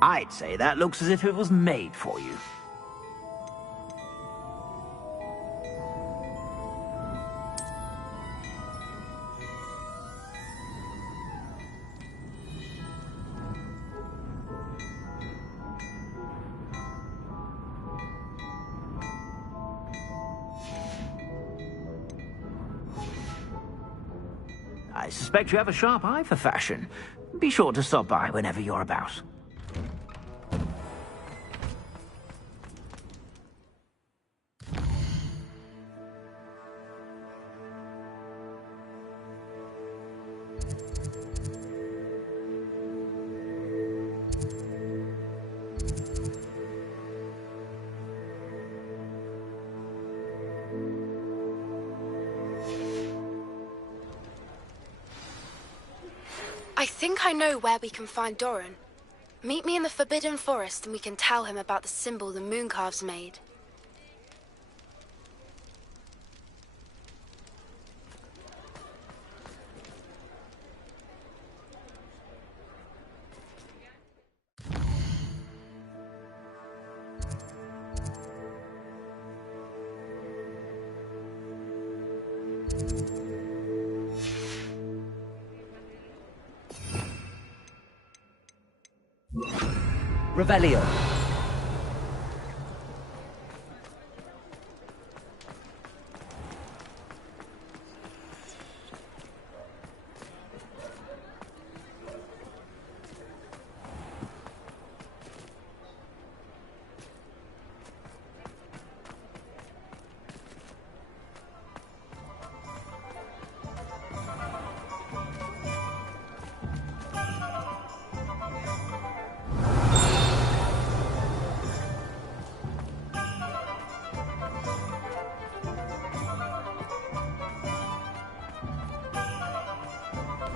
I'd say that looks as if it was made for you. I suspect you have a sharp eye for fashion. Be sure to stop by whenever you're about. I think I know where we can find Doran. Meet me in the Forbidden Forest and we can tell him about the symbol the Mooncalves made. Revelio.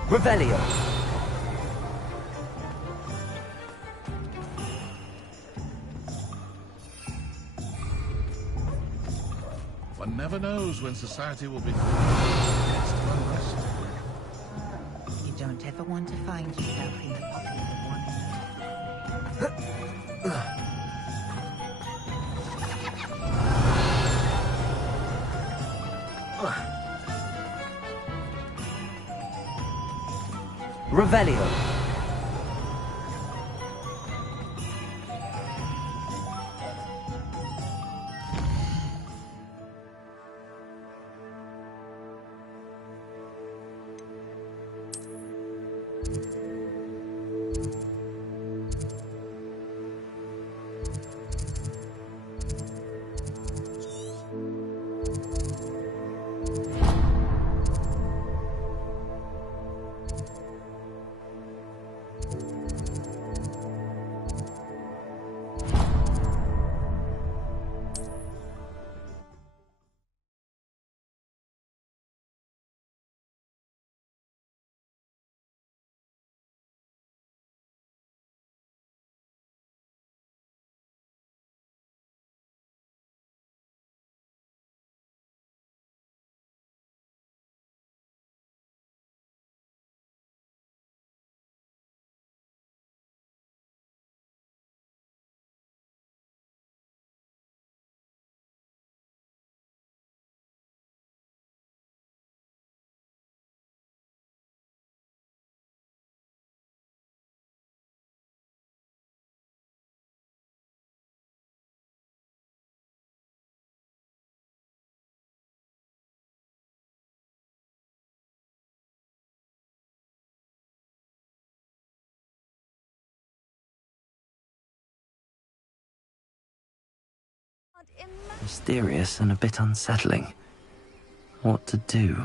Revelio. One never knows when society will be next to unrest. You don't ever want to find yourself in the pocket of one. Revelio. Mysterious and a bit unsettling. What to do?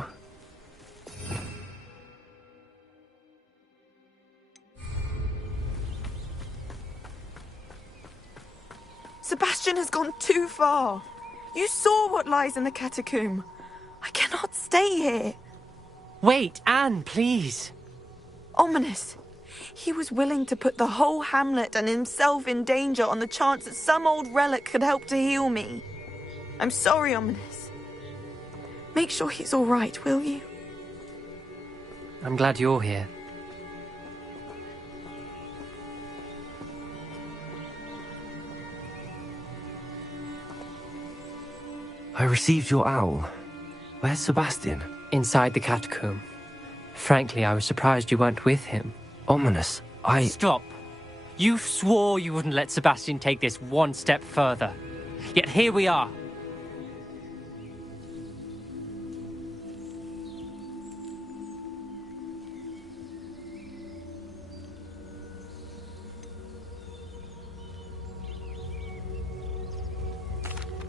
Sebastian has gone too far. You saw what lies in the catacomb. I cannot stay here. Wait, Anne, please. Ominous. He was willing to put the whole hamlet and himself in danger on the chance that some old relic could help to heal me. I'm sorry, Ominous. Make sure he's all right, will you? I'm glad you're here. I received your owl. Where's Sebastian? Inside the catacomb. Frankly, I was surprised you weren't with him. Ominous, Stop. You swore you wouldn't let Sebastian take this one step further. Yet here we are.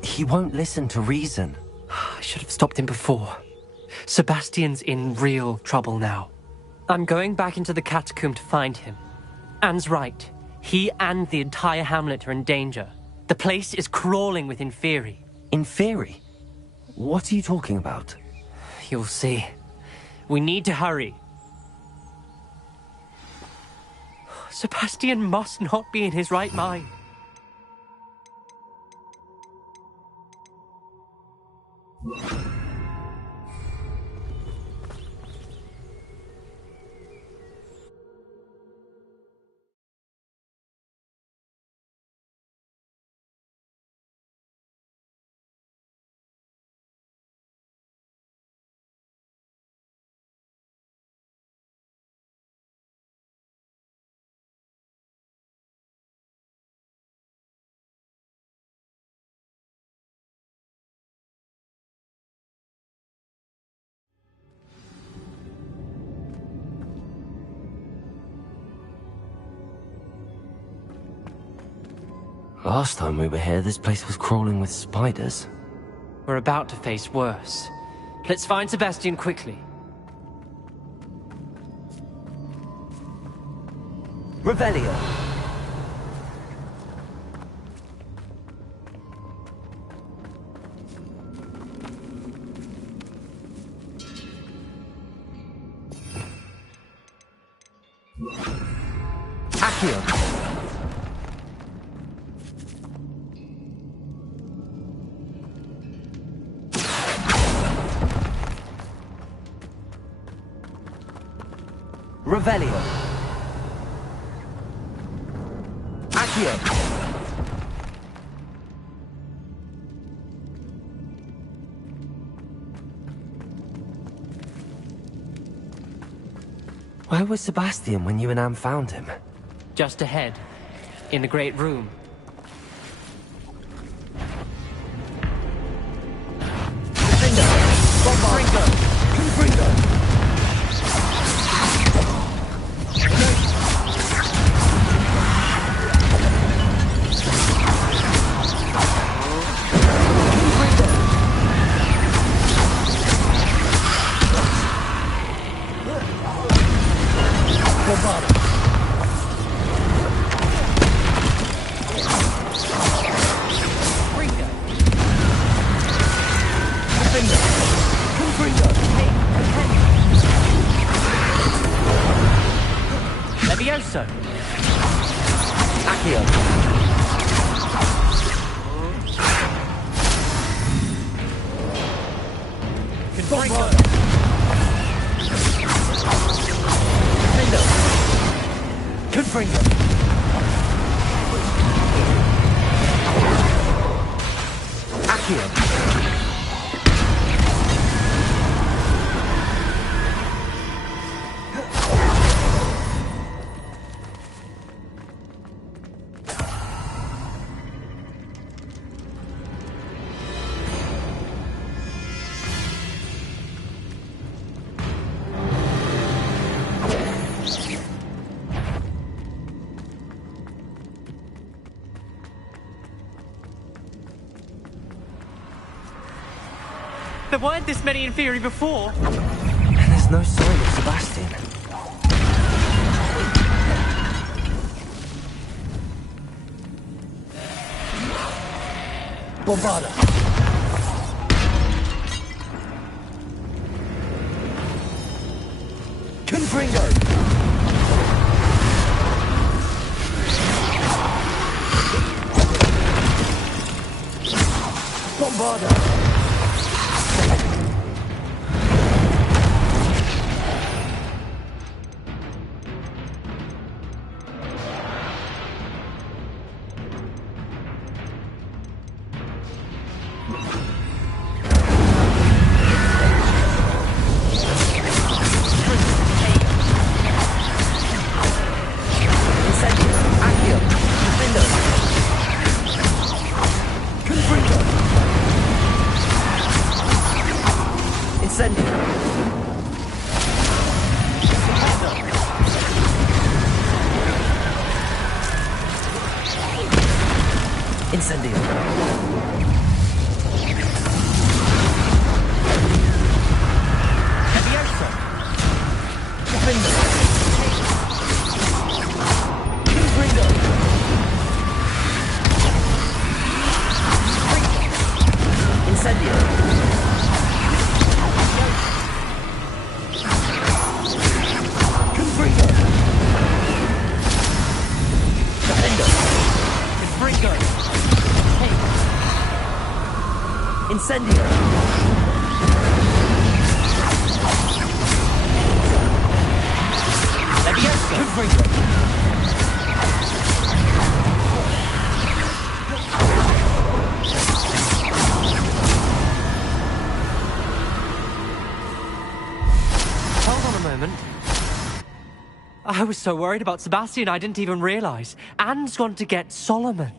He won't listen to reason. I should have stopped him before. Sebastian's in real trouble now. I'm going back into the catacomb to find him. Anne's right. He and the entire hamlet are in danger. The place is crawling with Inferi. Inferi? What are you talking about? You'll see. We need to hurry. Sebastian must not be in his right mind. Last time we were here, this place was crawling with spiders. We're about to face worse. Let's find Sebastian quickly. Revelio. Accio. Revelio. Accio. Where was Sebastian when you and Anne found him? Just ahead, in the great room. Levioso. Accio. Confringo. Confringo. Accio. There weren't this many in theory before. And there's no sign of Sebastian. Bombarda. Confringo. Bombarda. Incendio. Levioso. Defender. Confringo. Incendio. Confringo. Defender. Confringo. Incendio. Levioso. Confringo. Hold on a moment. I was so worried about Sebastian I didn't even realize. Anne's gone to get Solomon.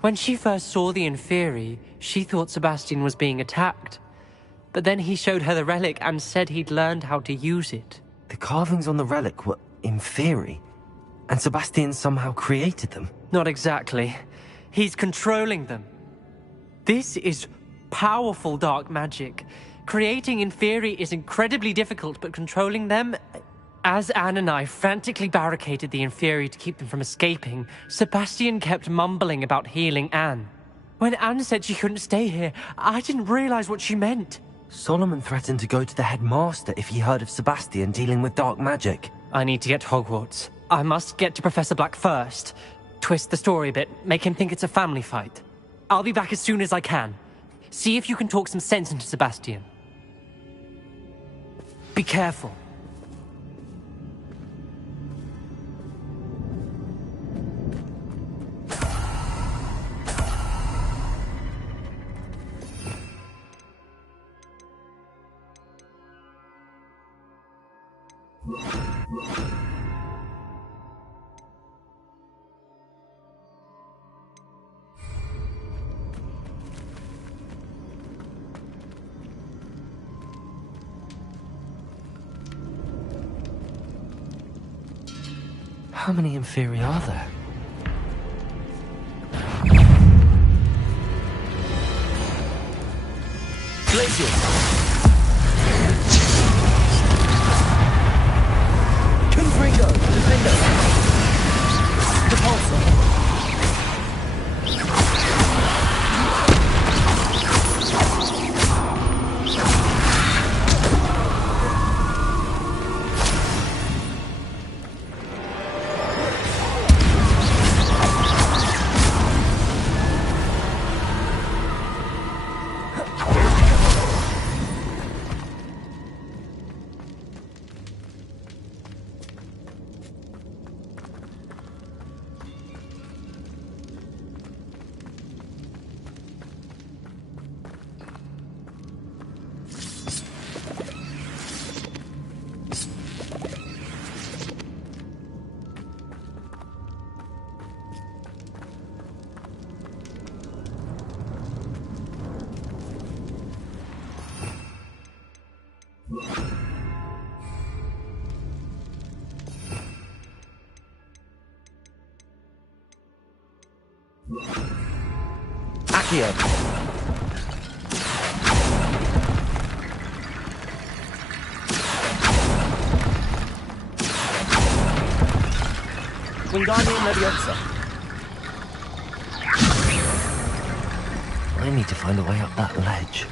When she first saw the Inferi, she thought Sebastian was being attacked. But then he showed her the relic and said he'd learned how to use it. The carvings on the relic were Inferi, and Sebastian somehow created them. Not exactly. He's controlling them. This is powerful dark magic. Creating Inferi is incredibly difficult, but controlling them... As Anne and I frantically barricaded the Inferi to keep them from escaping, Sebastian kept mumbling about healing Anne. When Anne said she couldn't stay here, I didn't realize what she meant. Solomon threatened to go to the headmaster if he heard of Sebastian dealing with dark magic. I need to get to Hogwarts. I must get to Professor Black first. Twist the story a bit, make him think it's a family fight. I'll be back as soon as I can. See if you can talk some sense into Sebastian. Be careful. How many Inferi are there? Glacier! Confringo! Defender! Repulsor! Accio. Wingardium Leviosa. I need to find a way up that ledge.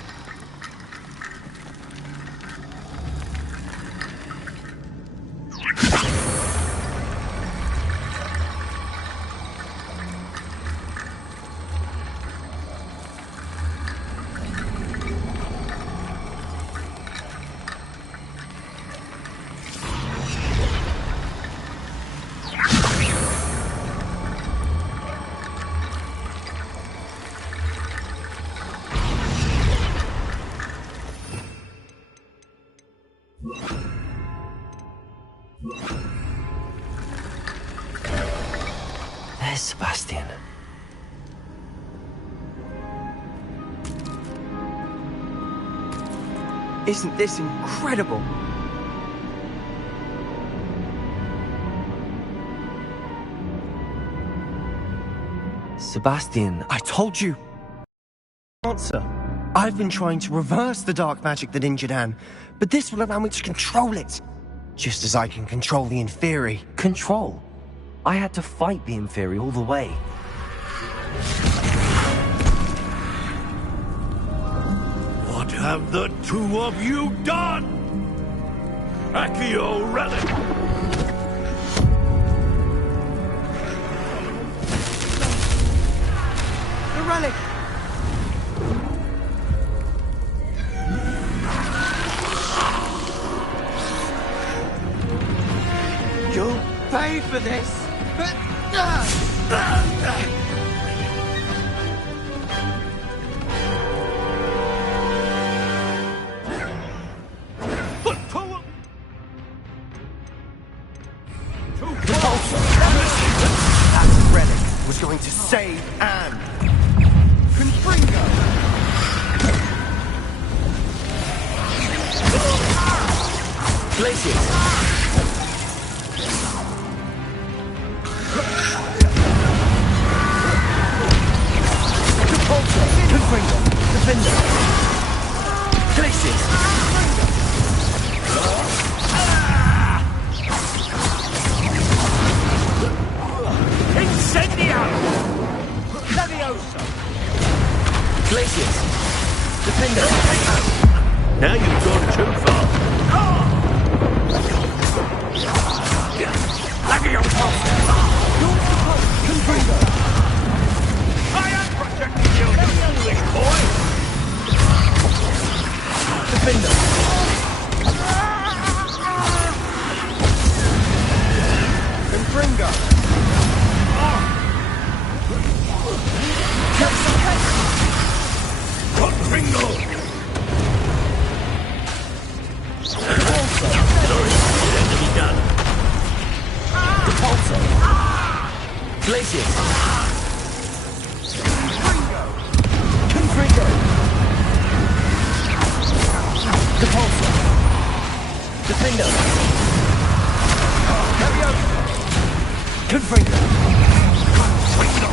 There's Sebastian. Isn't this incredible? Sebastian, I told you. Answer. I've been trying to reverse the dark magic that injured Anne, but this will allow me to control it. Just as I can control the Inferi. Control? I had to fight the Inferi all the way. What have the two of you done? Accio Relic! The relic! You'll pay for this! That relic was going to save Anne. Confringo! Glacier! Confringo! Defender! Glacier! Incendiary! Leviosa! Glaciers! Defender! Now you've gone too far. I am protecting you, you foolish boy! Defender! Confringo! Confringo! Sorry, it had to be done. Repulsor! Glacius! Confringo! Repulsor! Defender! Carryover! Confringo! Confringo!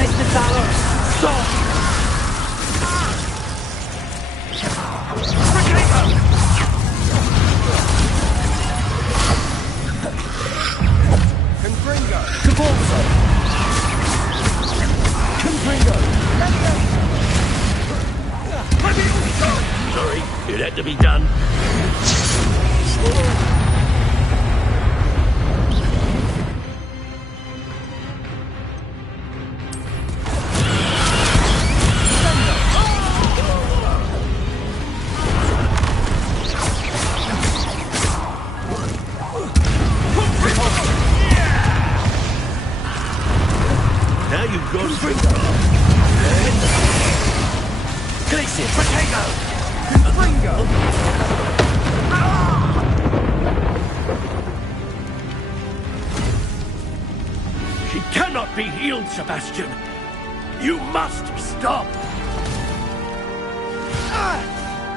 Mr. Talos, stop! Confringo! Cabalzo! Confringo! Sorry, it had to be done. Now you've got Glacius! Potato! Confringo! She cannot be healed, Sebastian. You must stop.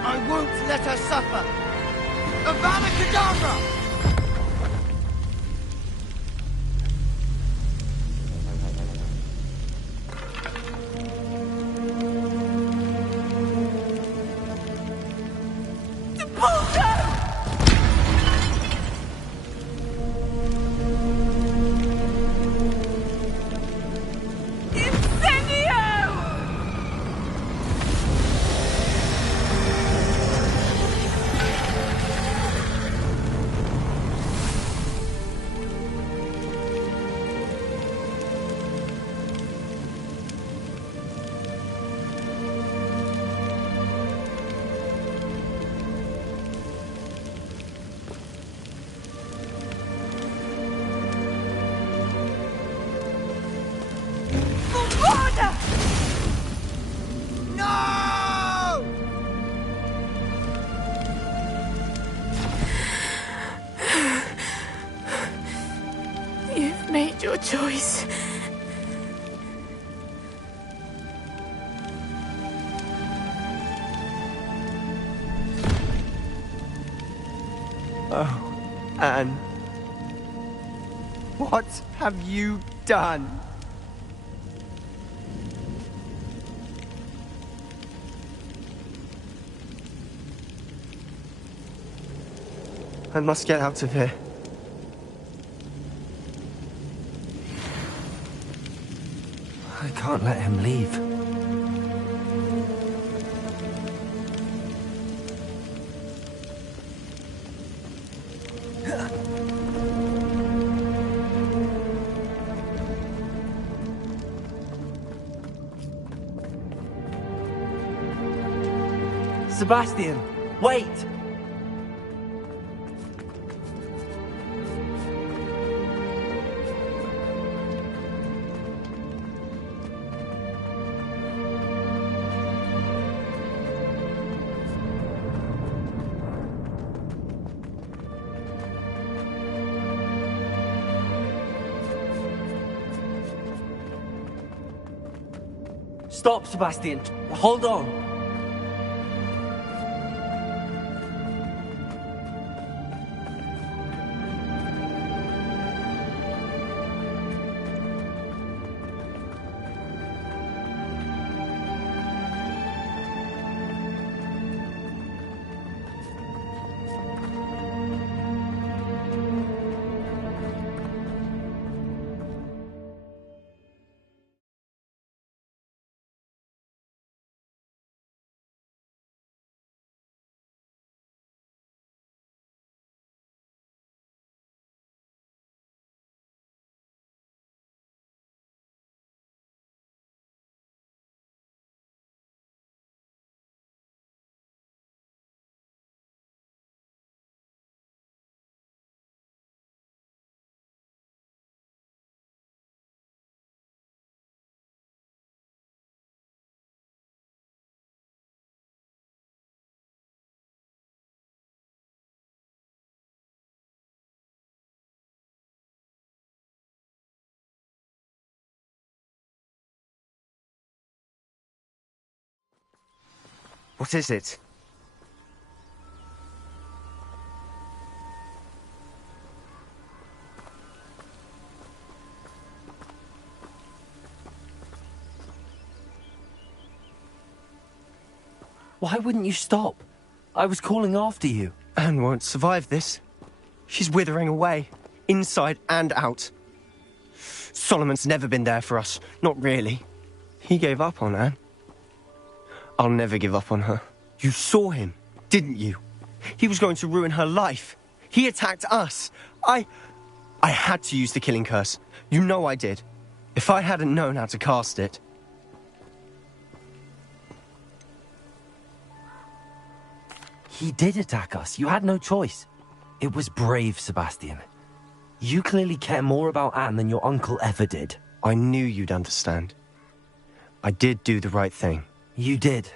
I won't let her suffer! Avada Kedavra! You've made your choice. Oh, Anne. What have you done? I must get out of here. I can't let him leave. Sebastian, wait! Stop, Sebastian. Hold on. What is it? Why wouldn't you stop? I was calling after you. Anne won't survive this. She's withering away, inside and out. Solomon's never been there for us, not really. He gave up on Anne. I'll never give up on her. You saw him, didn't you? He was going to ruin her life. He attacked us. I had to use the killing curse. You know I did. If I hadn't known how to cast it... He did attack us. You had no choice. It was brave, Sebastian. You clearly care more about Anne than your uncle ever did. I knew you'd understand. I did do the right thing. You did.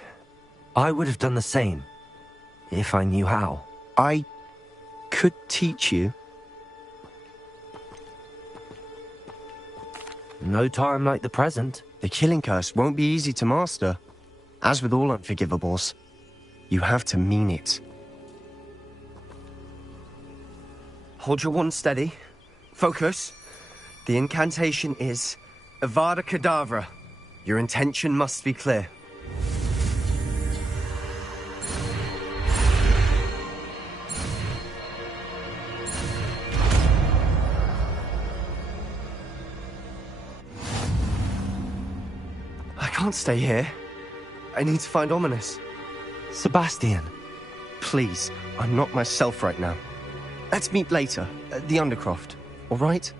I would have done the same, if I knew how. I could teach you. No time like the present. The killing curse won't be easy to master. As with all unforgivables, you have to mean it. Hold your wand steady. Focus. The incantation is Avada Kedavra. Your intention must be clear. I can't stay here. I need to find Ominous. Sebastian. Please, I'm not myself right now. Let's meet later, at the Undercroft, all right?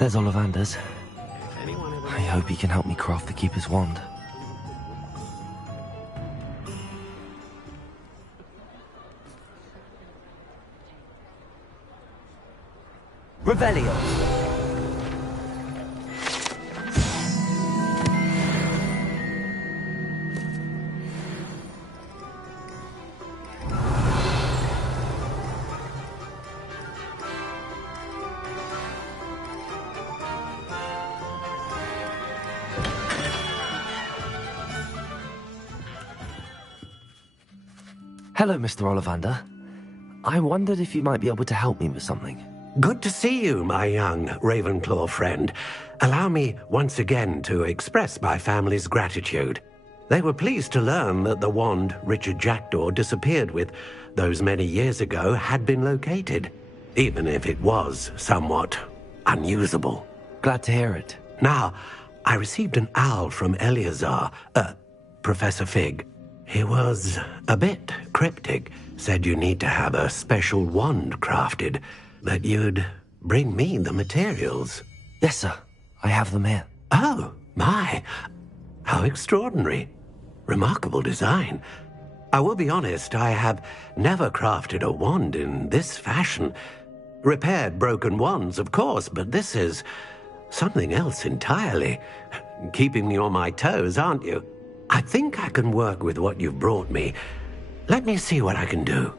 There's Ollivander's. I hope he can help me craft the Keeper's wand. Revelio! Hello, Mr. Ollivander. I wondered if you might be able to help me with something. Good to see you, my young Ravenclaw friend. Allow me once again to express my family's gratitude. They were pleased to learn that the wand Richard Jackdaw disappeared with those many years ago had been located, even if it was somewhat unusable. Glad to hear it. Now, I received an owl from Eleazar, Professor Fig. He was a bit cryptic, said you need to have a special wand crafted, that you'd bring me the materials. Yes, sir. I have them here. Oh, my. How extraordinary. Remarkable design. I will be honest, I have never crafted a wand in this fashion. Repaired broken wands, of course, but this is something else entirely. Keeping me on my toes, aren't you? I think I can work with what you've brought me. Let me see what I can do.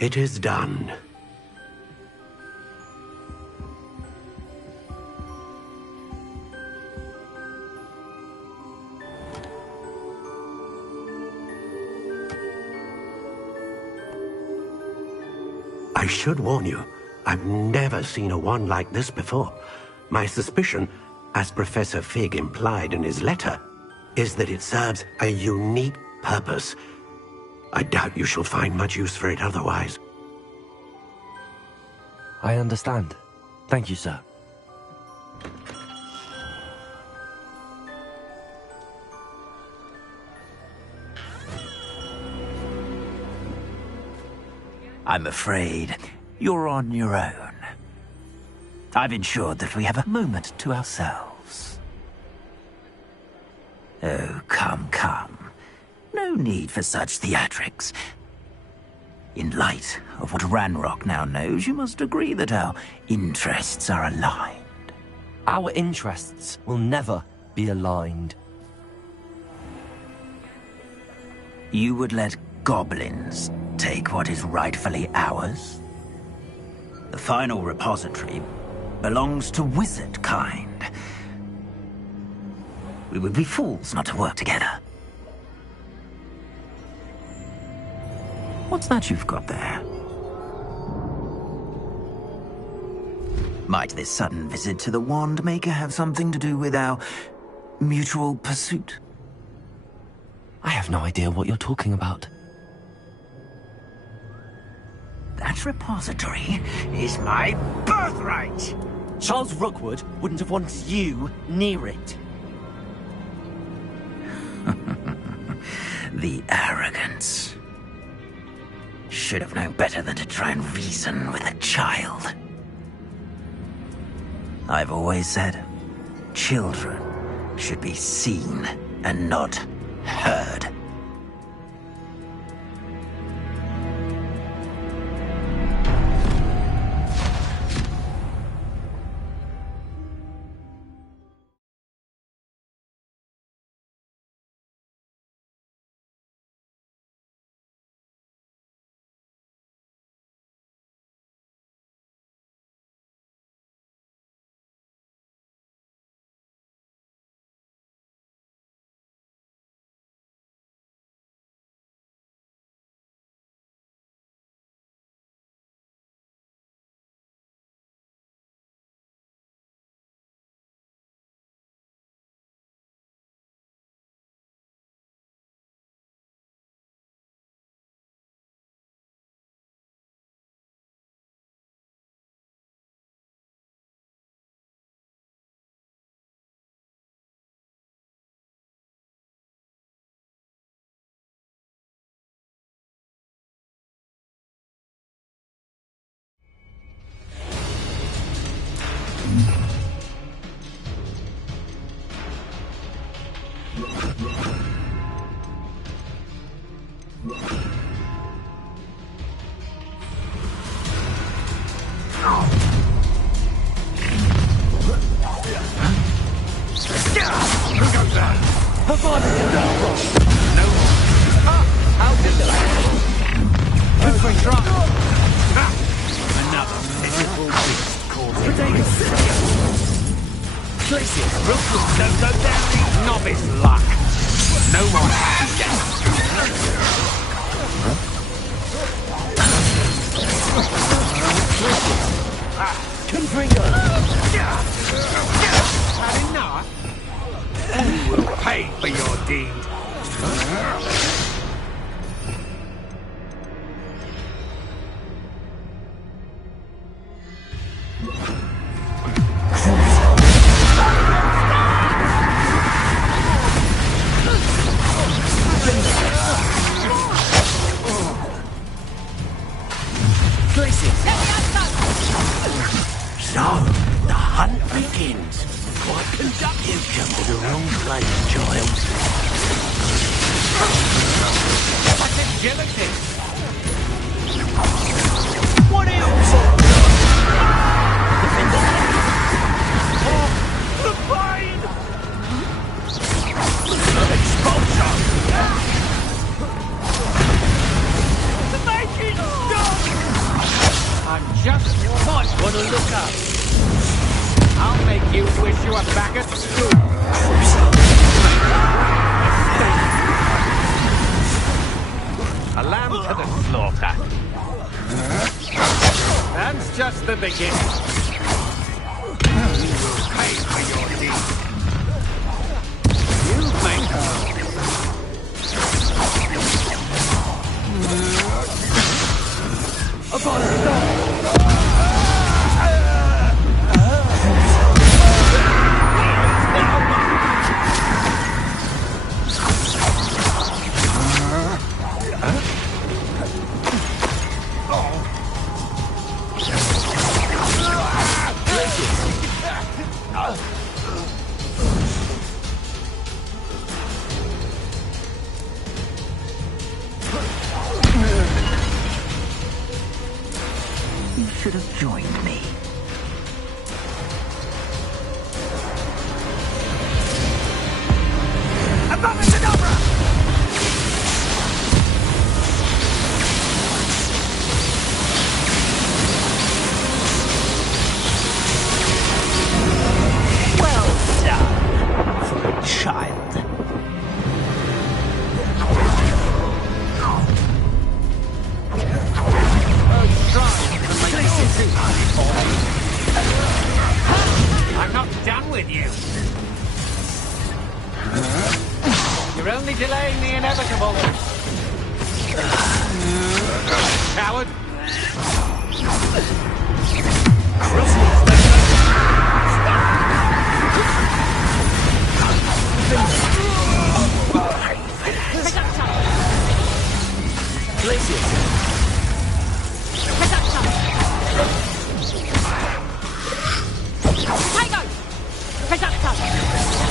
It is done. I should warn you, I've never seen a wand like this before. My suspicion, as Professor Fig implied in his letter, is that it serves a unique purpose. I doubt you shall find much use for it otherwise. I understand. Thank you, sir. I'm afraid you're on your own. I've ensured that we have a moment to ourselves. Oh, come, come. No need for such theatrics. In light of what Ranrock now knows, you must agree that our interests are aligned. Our interests will never be aligned. You would let goblins take what is rightfully ours? The final repository belongs to wizard kind. We would be fools not to work together. What's that you've got there? Might this sudden visit to the Wand Maker have something to do with our mutual pursuit? I have no idea what you're talking about. That repository is my birthright! Charles Rookwood wouldn't have wanted you near it. The arrogance. Should have known better than to try and reason with a child. I've always said, children should be seen and not heard. How delightful. Good for drop. Another pitiful beast causing Glacier, Rookwood, don't go down the novice luck. No more happy guests. Confringo. Had enough? You will pay for your deed. So, the hunt begins. Quite conduct you come to the wrong place, child. What's agility? What else? Oh, the pain! Expulsion! Make it stop! I just might want to look up. I'll make you wish you were back at school. A lamb to the slaughter. That's just the beginning. You will pay for your deed. You make You should have joined me. Well done for a child. I'm not done with you. You're only delaying the inevitable. Coward.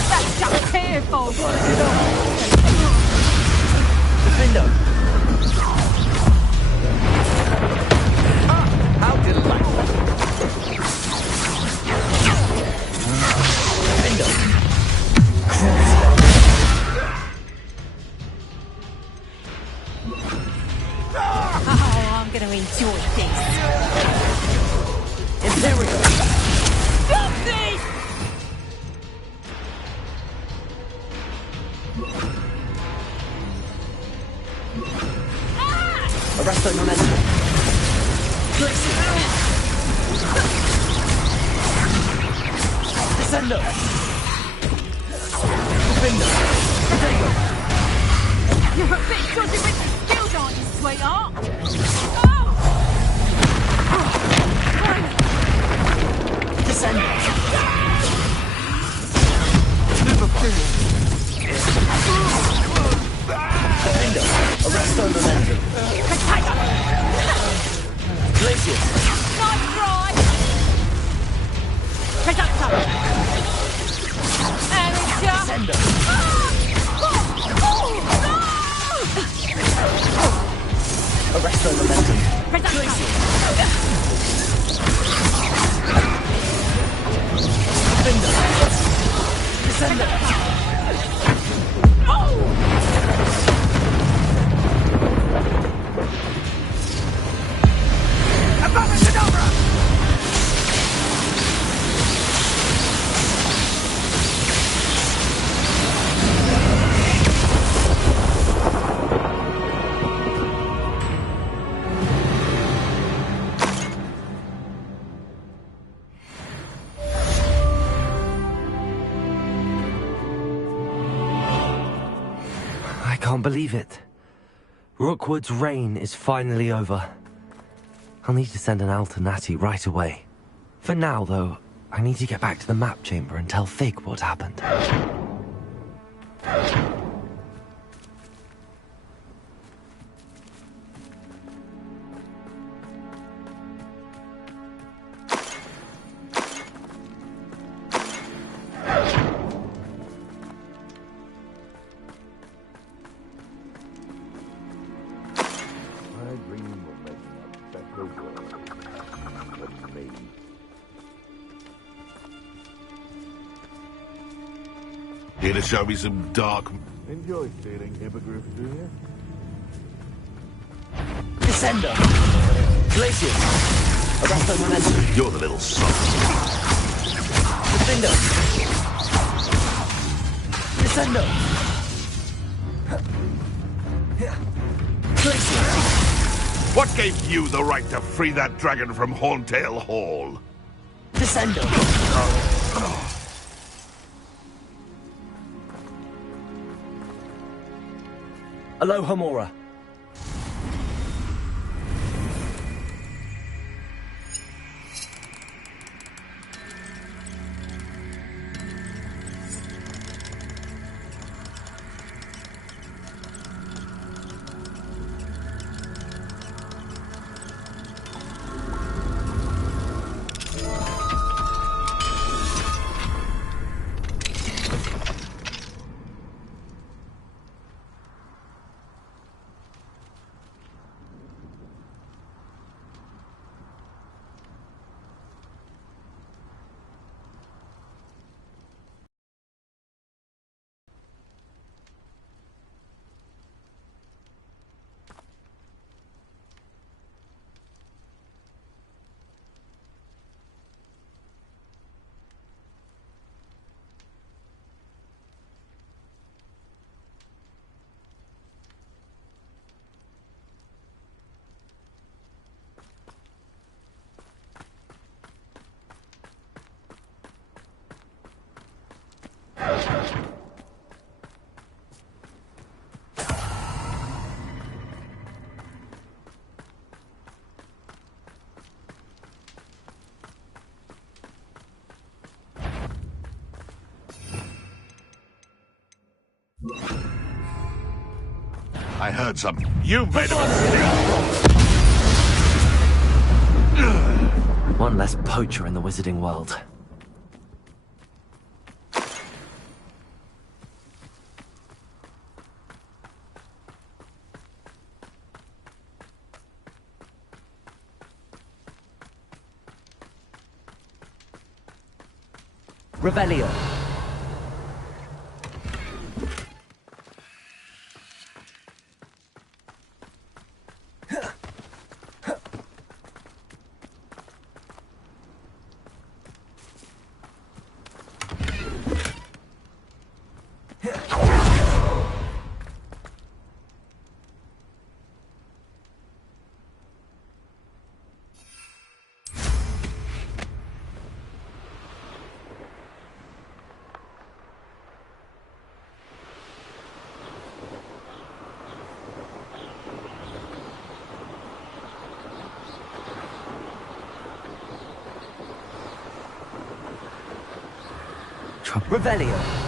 That's just fearful. Defender. How delightful. Defender. Oh, I'm going to enjoy this. Imperial. Stop this! Arresto momentum. Descendo. Defender. You're a bit dodgy with the skills, aren't you, sweetheart? Descendo. Defender. Arresto momentum. Glacier. Nice try! Presacto! Amateur! Descendo. Arresto momentum. Presacto! Defender. Descendo. can't believe it. Rookwood's reign is finally over. I'll need to send an owl to Natty right away. For now, though, I need to get back to the map chamber and tell Fig what happened. Here to show me some dark... Enjoy stealing hippogriffs, do you? Descender! Glacius! Arrest the momentum. You're the little soft. Descender! Descender! Glacius! What gave you the right to free that dragon from Horntail Hall? Descender! Aloha Mora. I heard something. You made a mistake! One less poacher in the wizarding world. Revelio. Revelio.